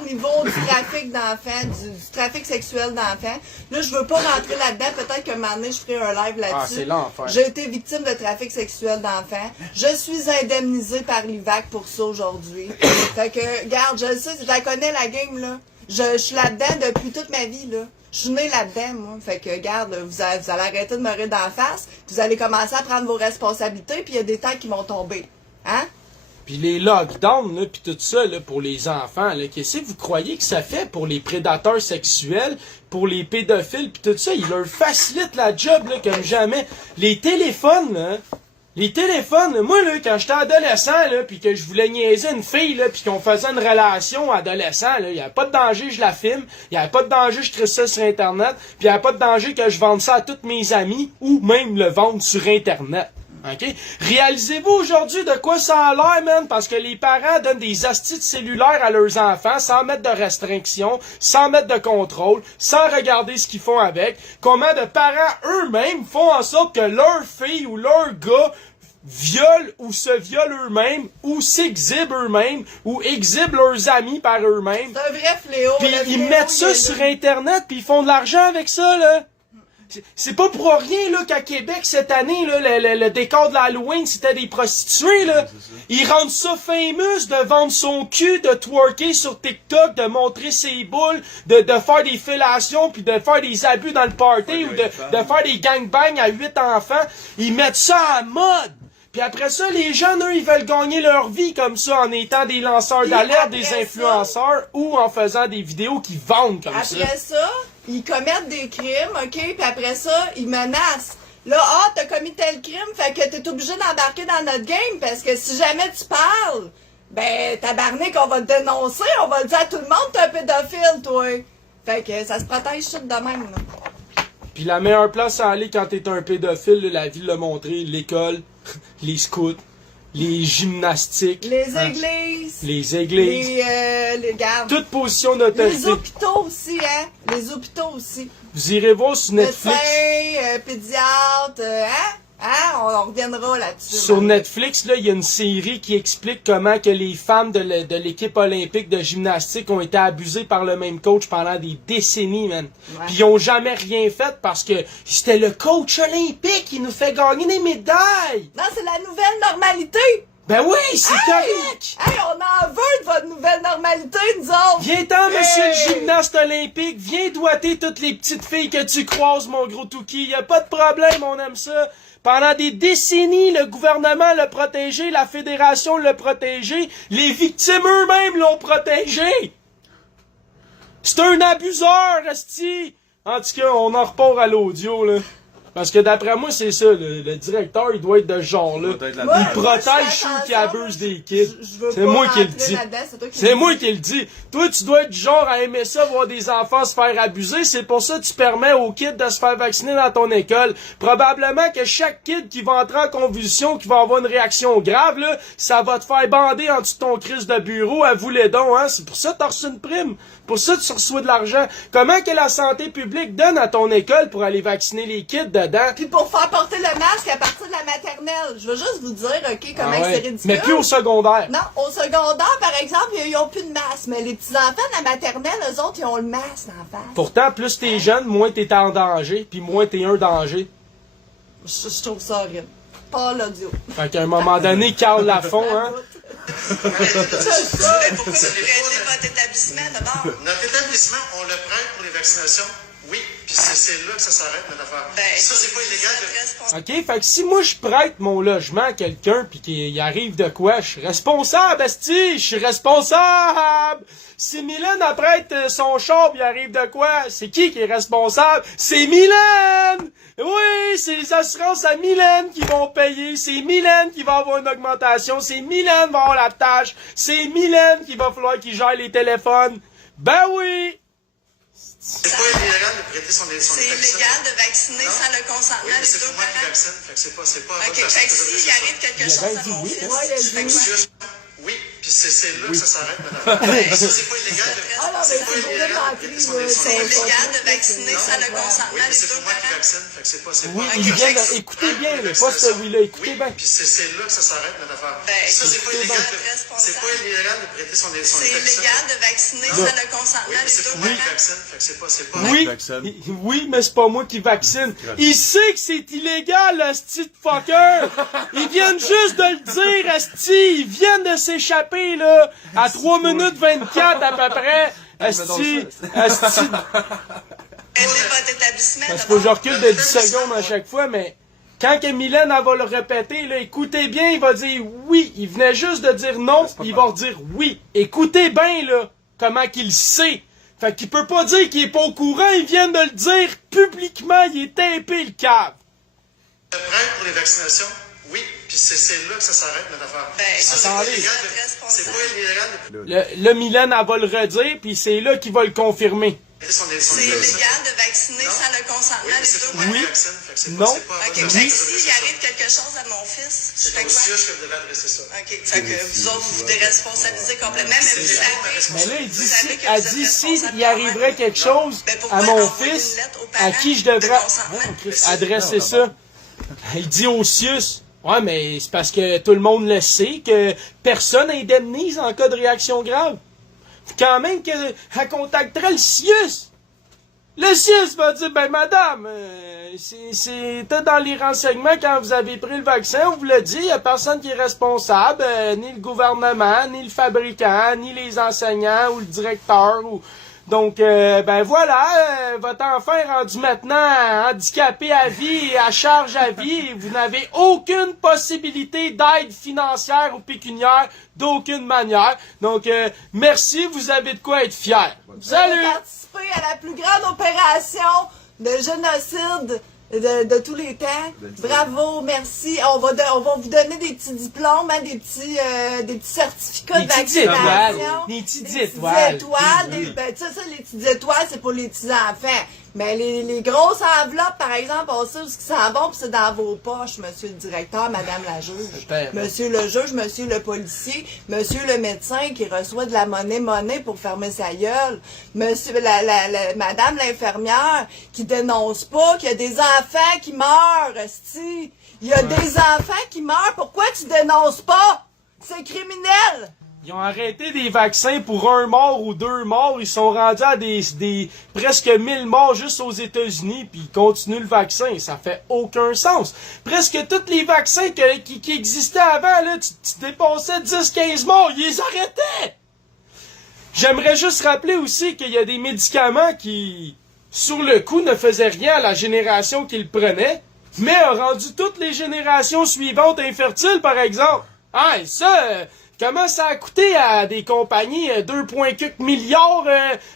au niveau du trafic d'enfants, du trafic sexuel d'enfants. Là, je veux pas rentrer là-dedans. Peut-être qu'un moment donné, je ferai un live là-dessus. Ah, c'est l'enfer. J'ai été victime de trafic sexuel d'enfants. Je suis indemnisée par l'IVAC pour ça aujourd'hui. Fait que, regarde, je le sais, je la connais la game, là. Je suis là-dedans depuis toute ma vie, là. Je suis née là-dedans, moi. Fait que, regarde, vous allez arrêter de me rire d'en face. Vous allez commencer à prendre vos responsabilités, puis il y a des temps qui vont tomber. Hein? Puis les lockdowns, là, puis tout ça, là, pour les enfants, là, qu'est-ce que vous croyez que ça fait pour les prédateurs sexuels, pour les pédophiles, puis tout ça? Ils leur facilitent la job, là, comme jamais. Les téléphones, là, moi, là, quand j'étais adolescent, là, puis que je voulais niaiser une fille, là, puis qu'on faisait une relation adolescent, là, il y avait pas de danger, je la filme, il y avait pas de danger, je crée ça sur Internet, puis il y avait pas de danger que je vende ça à tous mes amis, ou même le vendre sur Internet. OK? Réalisez-vous aujourd'hui de quoi ça a l'air, man? Parce que les parents donnent des astuces cellulaires à leurs enfants sans mettre de restrictions, sans mettre de contrôle, sans regarder ce qu'ils font avec. Comment de parents eux-mêmes font en sorte que leur fille ou leur gars violent ou se violent eux-mêmes, ou s'exhibent eux-mêmes, ou exhibent leurs amis par eux-mêmes. C'est un vrai fléau. Puis ils mettent ça sur Internet, puis ils font de l'argent avec ça, là. C'est pas pour rien là qu'à Québec cette année là, le décor de l'Halloween c'était des prostituées là. Ils rendent ça famous de vendre son cul, de twerker sur TikTok, de montrer ses boules, de faire des fellations puis de faire des abus dans le party ou de faire des gangbangs à 8 enfants. Ils mettent ça à mode. Puis après ça, les jeunes, eux, ils veulent gagner leur vie comme ça en étant des lanceurs d'alerte, des influenceurs ou en faisant des vidéos qui vendent comme ça. Après ça, ils commettent des crimes, OK? Puis après ça, ils menacent. Là, t'as commis tel crime, fait que t'es obligé d'embarquer dans notre game parce que si jamais tu parles, ben, tabarnak, on va te dénoncer, on va le dire à tout le monde, t'es un pédophile, toi. Fait que ça se protège tout de même, là. Puis la meilleure place à aller quand t'es un pédophile, la ville l'a montré, l'école, les scouts, les gymnastiques. Les églises. Les églises. Les gardes. Toute position d'autorité. Les hôpitaux aussi, hein. Les hôpitaux aussi. Vous irez voir sur Netflix. Médecins, pédiatres, hein. Hein? On reviendra là-dessus. Sur Netflix, là, il y a une série qui explique comment que les femmes de l'équipe olympique de gymnastique ont été abusées par le même coach pendant des décennies, man. Ouais. Puis ils ont jamais rien fait parce que c'était le coach olympique qui nous fait gagner des médailles. Non, c'est la nouvelle normalité. Ben oui, c'est correct! Hey, on en veut de votre nouvelle normalité, nous autres! Viens-t'en, monsieur le gymnaste olympique, viens doiter toutes les petites filles que tu croises, mon gros touki, y a pas de problème, on aime ça. Pendant des décennies, le gouvernement l'a protégé, la fédération l'a protégé, les victimes eux-mêmes l'ont protégé! C'est un abuseur, esti! En tout cas, on en repart à l'audio, là. Parce que d'après moi, c'est ça, le directeur, il doit être de ce genre-là. Moi, Il protège je fais ceux qui attention, abusent moi, des kids. je veux C'est pas moi qui le rentrer dis. là-dedans, c'est toi qui C'est le moi dis. qui le dis. Toi, tu dois être du genre à aimer ça, voir des enfants se faire abuser. C'est pour ça que tu permets aux kids de se faire vacciner dans ton école. Probablement que chaque kid qui va entrer en convulsion, qui va avoir une réaction grave, là, ça va te faire bander en dessous de ton crise de bureau. Avoue les dons, hein. C'est pour ça que t'as reçu une prime. Pour ça que tu reçois de l'argent. Comment que la santé publique donne à ton école pour aller vacciner les kids dedans? Puis pour faire porter le masque à partir de la maternelle. Je veux juste vous dire, OK, comment Ah ouais. c'est ridicule. Mais plus au secondaire. Non, au secondaire, par exemple, ils ont plus de masque. Mais les petits-enfants de la maternelle, eux autres, ils ont le masque en face. Pourtant, plus t'es jeune, moins t'es en danger, puis moins t'es un danger. Je trouve ça horrible. Pas l'audio. Fait qu'à un moment donné, Carl Lafont, hein? Mais pourquoi vous prêtez votre établissement d'abord? Notre établissement, on le prête pour les vaccinations. Oui, puis c'est là que ça s'arrête, notre affaire. Ben, ça, c'est pas illégal. OK? Fait que si moi je prête mon logement à quelqu'un pis qu'il arrive de quoi, je suis responsable, esti! Je suis responsable! Si Mylène elle prête son char pis il arrive de quoi, c'est qui est responsable? C'est Mylène! Oui, c'est les assurances à Mylène qui vont payer. C'est Mylène qui va avoir une augmentation. C'est Mylène qui va avoir la tâche. C'est Mylène qui va falloir qu'il gère les téléphones. Ben oui! C'est pas illégal de prêter son C'est vaccin. illégal de vacciner Non? sans le consentement Oui, mais des c'est deux pour moi qui parents. vaccine. Fait que c'est pas à OK, votre fait que personne de s'il faire ça. arrive quelque Il a chose bien à dit mon oui. fils, Ouais, il a je fais dit quoi? Juste, oui, puis c'est là que ça s'arrête, notre affaire. Ça, c'est pas illégal de Ah non, mais c'est pas c'est illégal de vraiment prêter pris, son là, C'est vaccin. illégal de vacciner sans le Oui, consentement mais des c'est deux pour moi qui parents. vaccine. Fait que c'est pas Oui, Ok, ils fait viennent que- écoutez bien, là, pas celui-là, écoutez oui, bien. puis c'est là que ça s'arrête, notre affaire. Ben, Ça, c'est pas écoutez illégal. bien. C'est pas illégal de prêter son C'est vaccin. illégal de vacciner Non. sans le Oui, consentement mais des c'est deux pour moi qui parents. vaccine. Fait que c'est pas. Oui, vaccine. oui, mais c'est pas moi qui vaccine. Il sait que c'est illégal, asti de fucker. Ils viennent juste de le dire, asti. Ils viennent de s'échapper, là, à 3 minutes 24 à peu près. Asti, asti. Prêtez votre établissement Parce qu'il faut que je d'abord. recule de 10 secondes à chaque fois, mais quand que Mylène elle va le répéter, là, écoutez bien, il va dire oui. Il venait juste de dire non, il va redire oui. Écoutez bien, là, comment qu'il sait. Fait qu'il peut pas dire qu'il est pas au courant, il vient de le dire publiquement, il est tapé le cave. Le prêt pour les vaccinations, oui, puis c'est là que ça s'arrête, notre affaire. Ben, Ça, c'est pas attendez. illégal. C'est pas illégal de Le Mylène, elle va le redire, puis c'est là qu'il va le confirmer. prêter son C'est illégal de vacciner Non. sans le Oui, consentement mais des c'est deux pour moi parents. qui Oui. vaccine. Fait que c'est Non. pas à OK, votre fait que personne de s'il faire ça. arrive quelque chose à mon fils, je C'est fais au quoi? CIUS que vous devez adresser ça. OK, fait que vous autres, vous vous déresponsabilisez complètement, mais vous savez... Mais là, il dit, vous savez que elle vous êtes dit, si responsable il arriverait quand même. quelque chose Ben, pourquoi à mon envoyer fils, une lettre aux à parents qui je de devrais consentement? adresser ça? Il dit au CIUS. Ouais, mais c'est parce que tout le monde le sait que personne indemnise en cas de réaction grave. Quand même qu'elle contacterait le CIUS. Le CIUS va dire, ben madame, c'était dans les renseignements quand vous avez pris le vaccin, on vous l'a dit, il n'y a personne qui est responsable, ni le gouvernement, ni le fabricant, ni les enseignants ou le directeur. Donc, ben voilà, votre enfant est rendu maintenant handicapé à vie et à charge à vie et vous n'avez aucune possibilité d'aide financière ou pécuniaire d'aucune manière. Donc, merci, vous avez de quoi être fier. Vous avez Salut! participé à la plus grande opération de génocide de tous les temps. Bravo, merci. On va vous donner des petits diplômes, hein, des petits certificats Des de petites vaccination. étoiles. Des petites Des petites étoiles. étoiles. Ben, tu sais, ça, les petites étoiles, c'est pour les petits enfants. Mais les grosses enveloppes, par exemple, on sait où ce qui s'en vont, puis c'est dans vos poches, monsieur le directeur, madame la juge. Monsieur le juge, monsieur le policier, monsieur le médecin qui reçoit de la monnaie pour fermer sa gueule, monsieur madame l'infirmière qui dénonce pas qu'il y a des enfants qui meurent, esti. Il y a des enfants qui meurent, pourquoi tu dénonces pas? C'est criminel! Ils ont arrêté des vaccins pour 1 mort ou 2 morts. Ils sont rendus à des presque 1000 morts juste aux États-Unis, puis ils continuent le vaccin. Ça fait aucun sens. Presque tous les vaccins qui existaient avant, là, tu dépassais 10-15 morts, ils les arrêtaient! J'aimerais juste rappeler aussi qu'il y a des médicaments qui, sur le coup, ne faisaient rien à la génération qui le prenait, mais a rendu toutes les générations suivantes infertiles, par exemple. Ah, et ça... Comment ça a coûté à des compagnies 2,4 milliards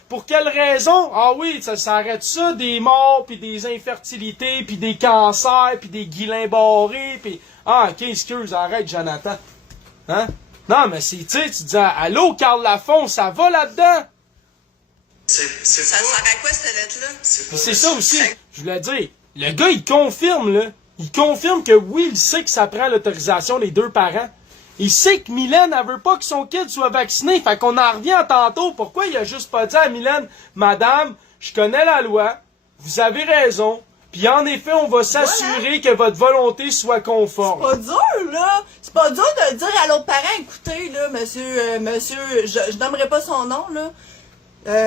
pour quelle raison? Ah oui, ça s'arrête ça, des morts, puis des infertilités, puis des cancers, puis des Guillain-Barré, puis... Ah, ok, excuse, arrête, Jonathan. Hein? Non, mais c'est, tu sais, tu dis, allô, Carl Lafont, ça va là-dedans? Ça sert à quoi cette lettre-là? Puis c'est ça aussi, je voulais dire, le gars, il confirme, là. Il confirme que oui, il sait que ça prend l'autorisation des deux parents. Il sait que Mylène, elle veut pas que son kid soit vacciné. Fait qu'on en revient tantôt. Pourquoi il a juste pas dit à Mylène, Madame, je connais la loi, vous avez raison, puis en effet, on va s'assurer que votre volonté soit conforme. C'est pas dur, là. C'est pas dur de dire à l'autre parent, écoutez, là, monsieur, je nommerai pas son nom, là.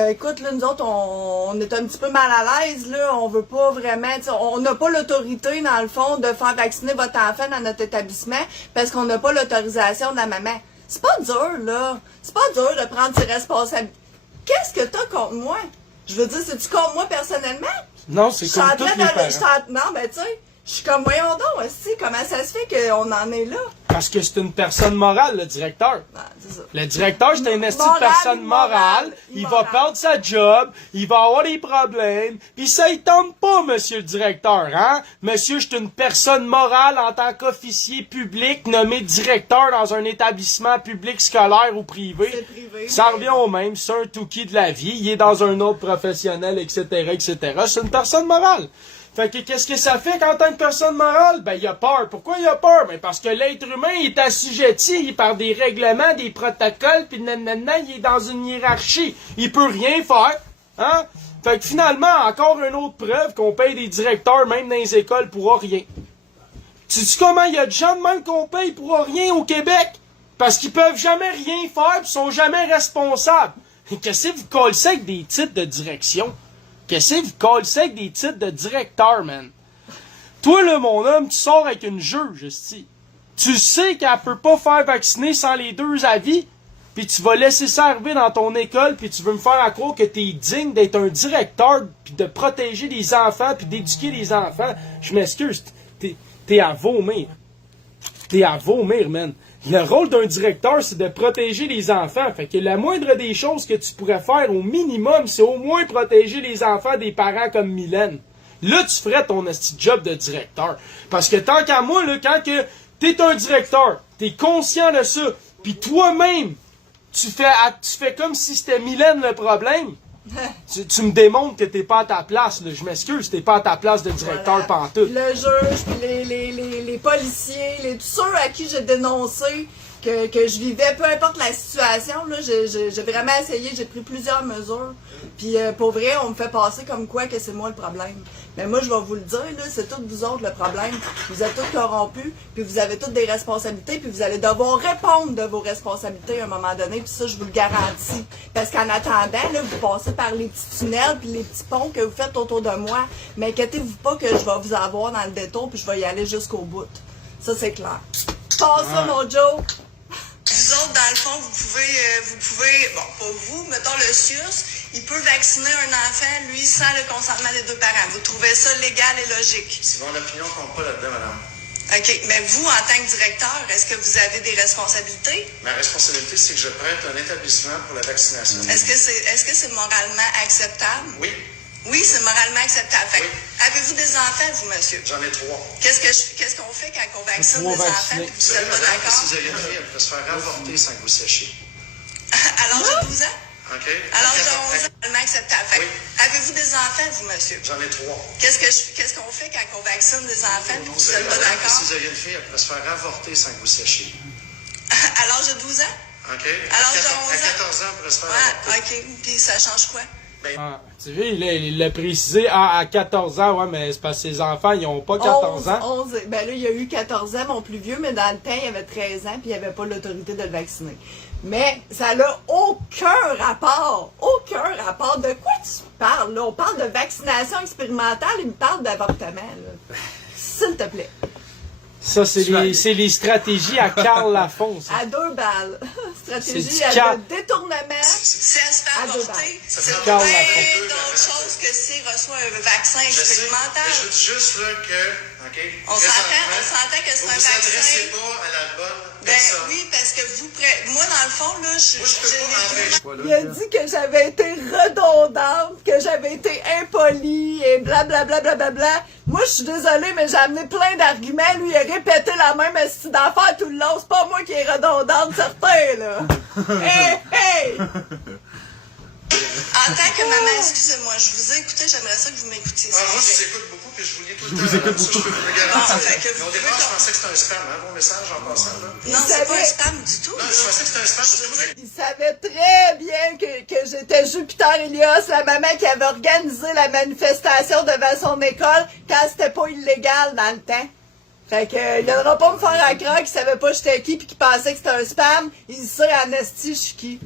Écoute, là, nous autres, on est un petit peu mal à l'aise, là. On veut pas vraiment, on n'a pas l'autorité, dans le fond, de faire vacciner votre enfant dans notre établissement parce qu'on n'a pas l'autorisation de la maman. C'est pas dur, là. C'est pas dur de prendre ses responsabilités. Qu'est-ce que t'as contre moi? Je veux dire, c'est-tu contre moi personnellement? Non, c'est comme tous les parents. Non, ben, tu sais, je suis comme, voyons donc, aussi, comment ça se fait qu'on en est là? Parce que c'est une personne morale, le directeur. Ah, c'est ça. Le directeur, c'est une esti de Morale, personne morale. Il va perdre sa job. Il va avoir des problèmes. Puis ça, il tombe pas, monsieur le directeur, hein? Monsieur, je suis une personne morale en tant qu'officier public nommé directeur dans un établissement public scolaire ou privé. C'est privé. Ça revient au même. C'est un touki de la vie. Il est dans un autre professionnel, etc., etc. C'est une personne morale. Fait que qu'est-ce que ça fait qu'en tant que personne morale? Ben, il a peur. Pourquoi il a peur? Ben, parce que l'être humain est assujetti par des règlements, des protocoles, pis nanana, il est dans une hiérarchie. Il peut rien faire, hein? Fait que finalement, encore une autre preuve qu'on paye des directeurs, même dans les écoles, pour rien. Tu sais comment il y a de gens de même qu'on paye pour rien au Québec? Parce qu'ils peuvent jamais rien faire pis sont jamais responsables. Qu'est-ce que vous collez avec des titres de direction? Qu'est-ce que vous collez avec des titres de directeur, man? Toi, là, mon homme, tu sors avec une juge, esti. Tu sais qu'elle peut pas faire vacciner sans les deux avis, puis tu vas laisser ça arriver dans ton école, puis tu veux me faire à croire que t'es digne d'être un directeur, puis de protéger les enfants, puis d'éduquer les enfants. Je m'excuse, t'es à vomir. T'es à vomir, man. Le rôle d'un directeur, c'est de protéger les enfants. Fait que la moindre des choses que tu pourrais faire au minimum, c'est au moins protéger les enfants des parents comme Mylène. Là, tu ferais ton esti job de directeur. Parce que tant qu'à moi, là, quand que t'es un directeur, t'es conscient de ça, puis toi-même, tu fais comme si c'était Mylène le problème, tu me démontres que t'es pas à ta place, là. Je m'excuse, t'es pas à ta place de directeur pantoute. Le juge, puis les policiers, tous ceux à qui j'ai dénoncé que je vivais, peu importe la situation, là, j'ai vraiment essayé, j'ai pris plusieurs mesures. Puis pour vrai, on me fait passer comme quoi que c'est moi le problème. Mais moi, je vais vous le dire, là, c'est tous vous autres le problème. Vous êtes tous corrompus, puis vous avez toutes des responsabilités, puis vous allez devoir répondre de vos responsabilités à un moment donné, puis ça, je vous le garantis. Parce qu'en attendant, là, vous passez par les petits tunnels, puis les petits ponts que vous faites autour de moi. Mais inquiétez-vous pas que je vais vous avoir dans le détour, puis je vais y aller jusqu'au bout. Ça, c'est clair. Passe ça, mon Joe! Vous autres, dans le fond, vous pouvez, bon, pas vous, mettons le CIUS, il peut vacciner un enfant, lui, sans le consentement des deux parents. Vous trouvez ça légal et logique? Si mon opinion compte pas là-dedans, madame. OK. Mais vous, en tant que directeur, est-ce que vous avez des responsabilités? Ma responsabilité, c'est que je prête un établissement pour la vaccination. Est-ce que c'est moralement acceptable? Oui. Oui, c'est moralement acceptable. Fait que, Oui. avez-vous des enfants, vous, monsieur? J'en ai 3. Qu'est-ce qu'on fait quand on vaccine des enfants et que vous n'êtes pas Madame, d'accord? si vous avez une fille, elle peut se faire avorter sans que vous sachiez. À l'âge de 12 ans? OK? À l'âge de 11 ans, moralement acceptable. Fait que, Oui. avez-vous des enfants, vous, monsieur? J'en ai 3. Qu'est-ce qu'on fait quand on vaccine des enfants et que vous n'êtes pas Madame, d'accord? si vous avez une fille, elle peut se faire avorter sans que vous sachiez. À l'âge de 12 ans? OK? Alors, À 14 ans, elle pourrait se faire Ouais, avorter. OK. Puis ça change quoi? Ah, tu vois, il l'a précisé à 14 ans, ouais, mais c'est parce que ses enfants, ils ont pas 14 ans. 11, ben là, il a eu 14 ans, mon plus vieux, mais dans le temps, il avait 13 ans, puis il avait pas l'autorité de le vacciner. Mais ça n'a aucun rapport. Aucun rapport. De quoi tu parles, là? On parle de vaccination expérimentale, il me parle d'avortement, là. S'il te plaît. Ça, c'est les stratégies à Carl Lafont, ça. À 2 balles. C'est Stratégie du à cap. de détournement. Si elle se fait À deux avorter, Ça c'est prend bien Carl Lafont. d'autres choses que s'il reçoit un vaccin Je sais, expérimental. mais je dis juste là que, OK? On s'entend que c'est un Vous vous adressez vaccin pas à la bonne Ben oui, parce que moi, dans le fond, là, Moi, je peux pas Il a dit que j'avais été redondante, que j'avais été impolie et blablabla. Moi, je suis désolée, mais j'ai amené plein d'arguments. Lui, il a répété la même astuce d'affaires tout le long. C'est pas moi qui est redondante, certain, là. Hey! En tant que maman, excusez-moi, je vous ai écouté, j'aimerais ça que vous m'écoutiez. Ah, moi, je vous écoute beaucoup, puis je vous lis tout le temps. Je vous écoute beaucoup. Je peux vous le garantir. Bon, fait que Mais au départ, je pensais que c'était un spam, hein, vos messages en passant, là. Non, c'est pas un spam du tout. Non, je pensais que c'était un spam, parce que moi, Il savait très bien que j'étais Jupiter Elias, la maman qui avait organisé la manifestation devant son école quand c'était pas illégal dans le temps. Fait que, il viendra pas me faire à croire qu'il savait pas j'étais qui pis qu'il pensait que c'était un spam. Il sait en esti je suis qui.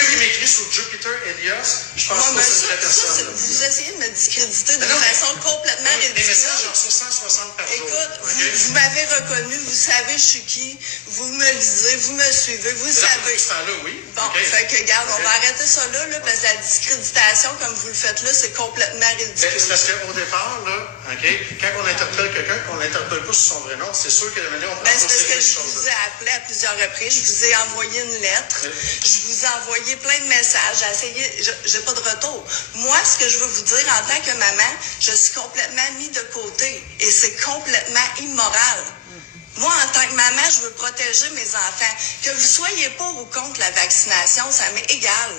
il m'écrit sur Jupiter Elias, je pense pas que c'est une vraie personne. Vous essayez de me discréditer de Non, mais- façon complètement Les messages, ridicule. j'en reçois 160 par jour. Écoute, OK? vous m'avez reconnu, vous savez je suis qui, vous me lisez, vous me suivez, vous savez. Depuis ce temps-là, oui. Bon, OK. fait que, regarde, on OK. va arrêter ça là, parce que la discréditation, comme vous le faites là, c'est complètement Ben, ridicule. c'est parce qu'au départ, là, OK, quand on interpelle quelqu'un, qu'on l'interpelle pas sur son vrai nom, c'est sûr que la manière on prend Ben, pas c'est parce sérieux que les je choses. vous ai appelé à plusieurs reprises, je vous ai envoyé une lettre, je vous ai envoyé plein de messages, j'ai essayé, j'ai pas de retour. Moi, ce que je veux vous dire en tant que maman, je suis complètement mis de côté et c'est complètement immoral. Moi, en tant que maman, je veux protéger mes enfants. Que vous soyez pour ou contre la vaccination, ça m'est égal.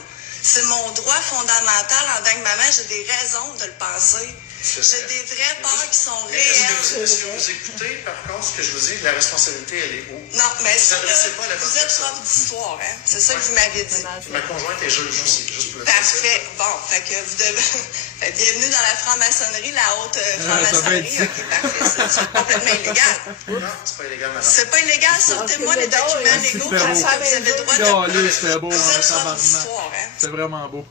C'est mon droit fondamental en tant que maman, j'ai des raisons de le penser. J'ai des vraies peurs qui sont Mais est-ce réelles. que vous écoutez, par contre, ce que je vous dis, la responsabilité, elle est où? Non, mais Vous ça, là, adressez pas à la bonne vous êtes personne. prof d'histoire, hein? C'est ça que vous m'avez dit. Ma conjointe est juge aussi, juste pour le Parfait. Bon, fait que vous devez... Fait, bienvenue dans la franc-maçonnerie, la haute franc-maçonnerie. Ok, parfait. C'est complètement illégal. Non, c'est pas illégal, madame. C'est pas illégal. Sortez-moi les documents légaux qui disent que vous avez le droit de... Calé, c'était beau, Vous hein, êtes prof tabarnak. d'histoire, hein? C'est vraiment beau.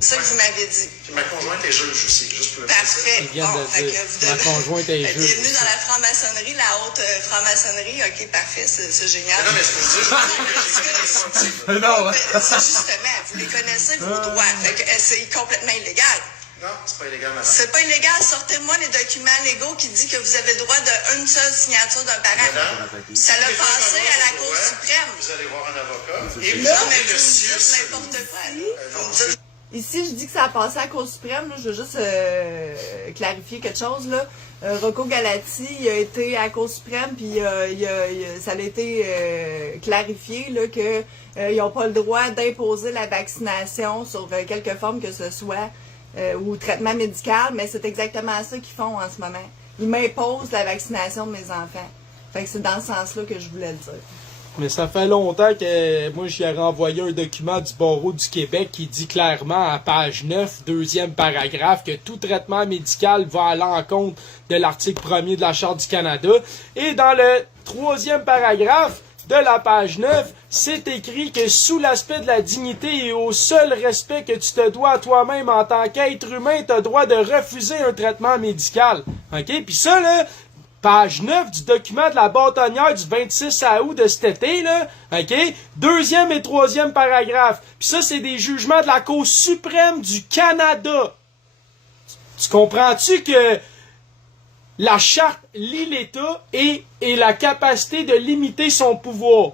C'est ça que vous m'avez dit. Puis ma conjointe est juge aussi, juste pour le Parfait. Il vient Bon, de fait dire, que vous ma devez... conjointe est Fait, juge. bienvenue dans la franc-maçonnerie, la haute franc-maçonnerie. Ok, parfait. C'est génial. Non, mais ce que je veux dire, je veux dire que j'ai fait des fois, Non, hein. Mais c'est justement, vous les connaissez, vos droits. Fait que c'est complètement illégal. Non, c'est pas illégal, madame. C'est pas illégal. Sortez-moi les documents légaux qui disent que vous avez le droit d'une seule signature d'un parent. Madame, Ça l'a vous passé allez à la voir Cour vos droits, suprême. Vous allez voir un avocat et vous Non, mais avez vous le me dites CIUS. n'importe quoi. Vous me dites Ici, je dis que ça a passé à la Cour suprême. Là. Je veux juste clarifier quelque chose. Là. Rocco Galati il a été à la Cour suprême, puis ça a été clarifié là, que ils n'ont pas le droit d'imposer la vaccination sur quelque forme que ce soit ou traitement médical, mais c'est exactement ça qu'ils font en ce moment. Ils m'imposent la vaccination de mes enfants. Fait que c'est dans ce sens-là que je voulais le dire. Mais ça fait longtemps que moi j'y ai renvoyé un document du Barreau du Québec qui dit clairement à page 9, deuxième paragraphe, que tout traitement médical va à l'encontre de l'article 1er de la Charte du Canada. Et dans le troisième paragraphe de la page 9, c'est écrit que sous l'aspect de la dignité et au seul respect que tu te dois à toi-même en tant qu'être humain, tu as droit de refuser un traitement médical. OK? Puis ça, là, page 9 du document de la bâtonnière du 26 août de cet été, là, OK? Deuxième et troisième paragraphe. Puis ça, c'est des jugements de la Cour suprême du Canada. Tu comprends-tu que la charte lie l'État et la capacité de limiter son pouvoir?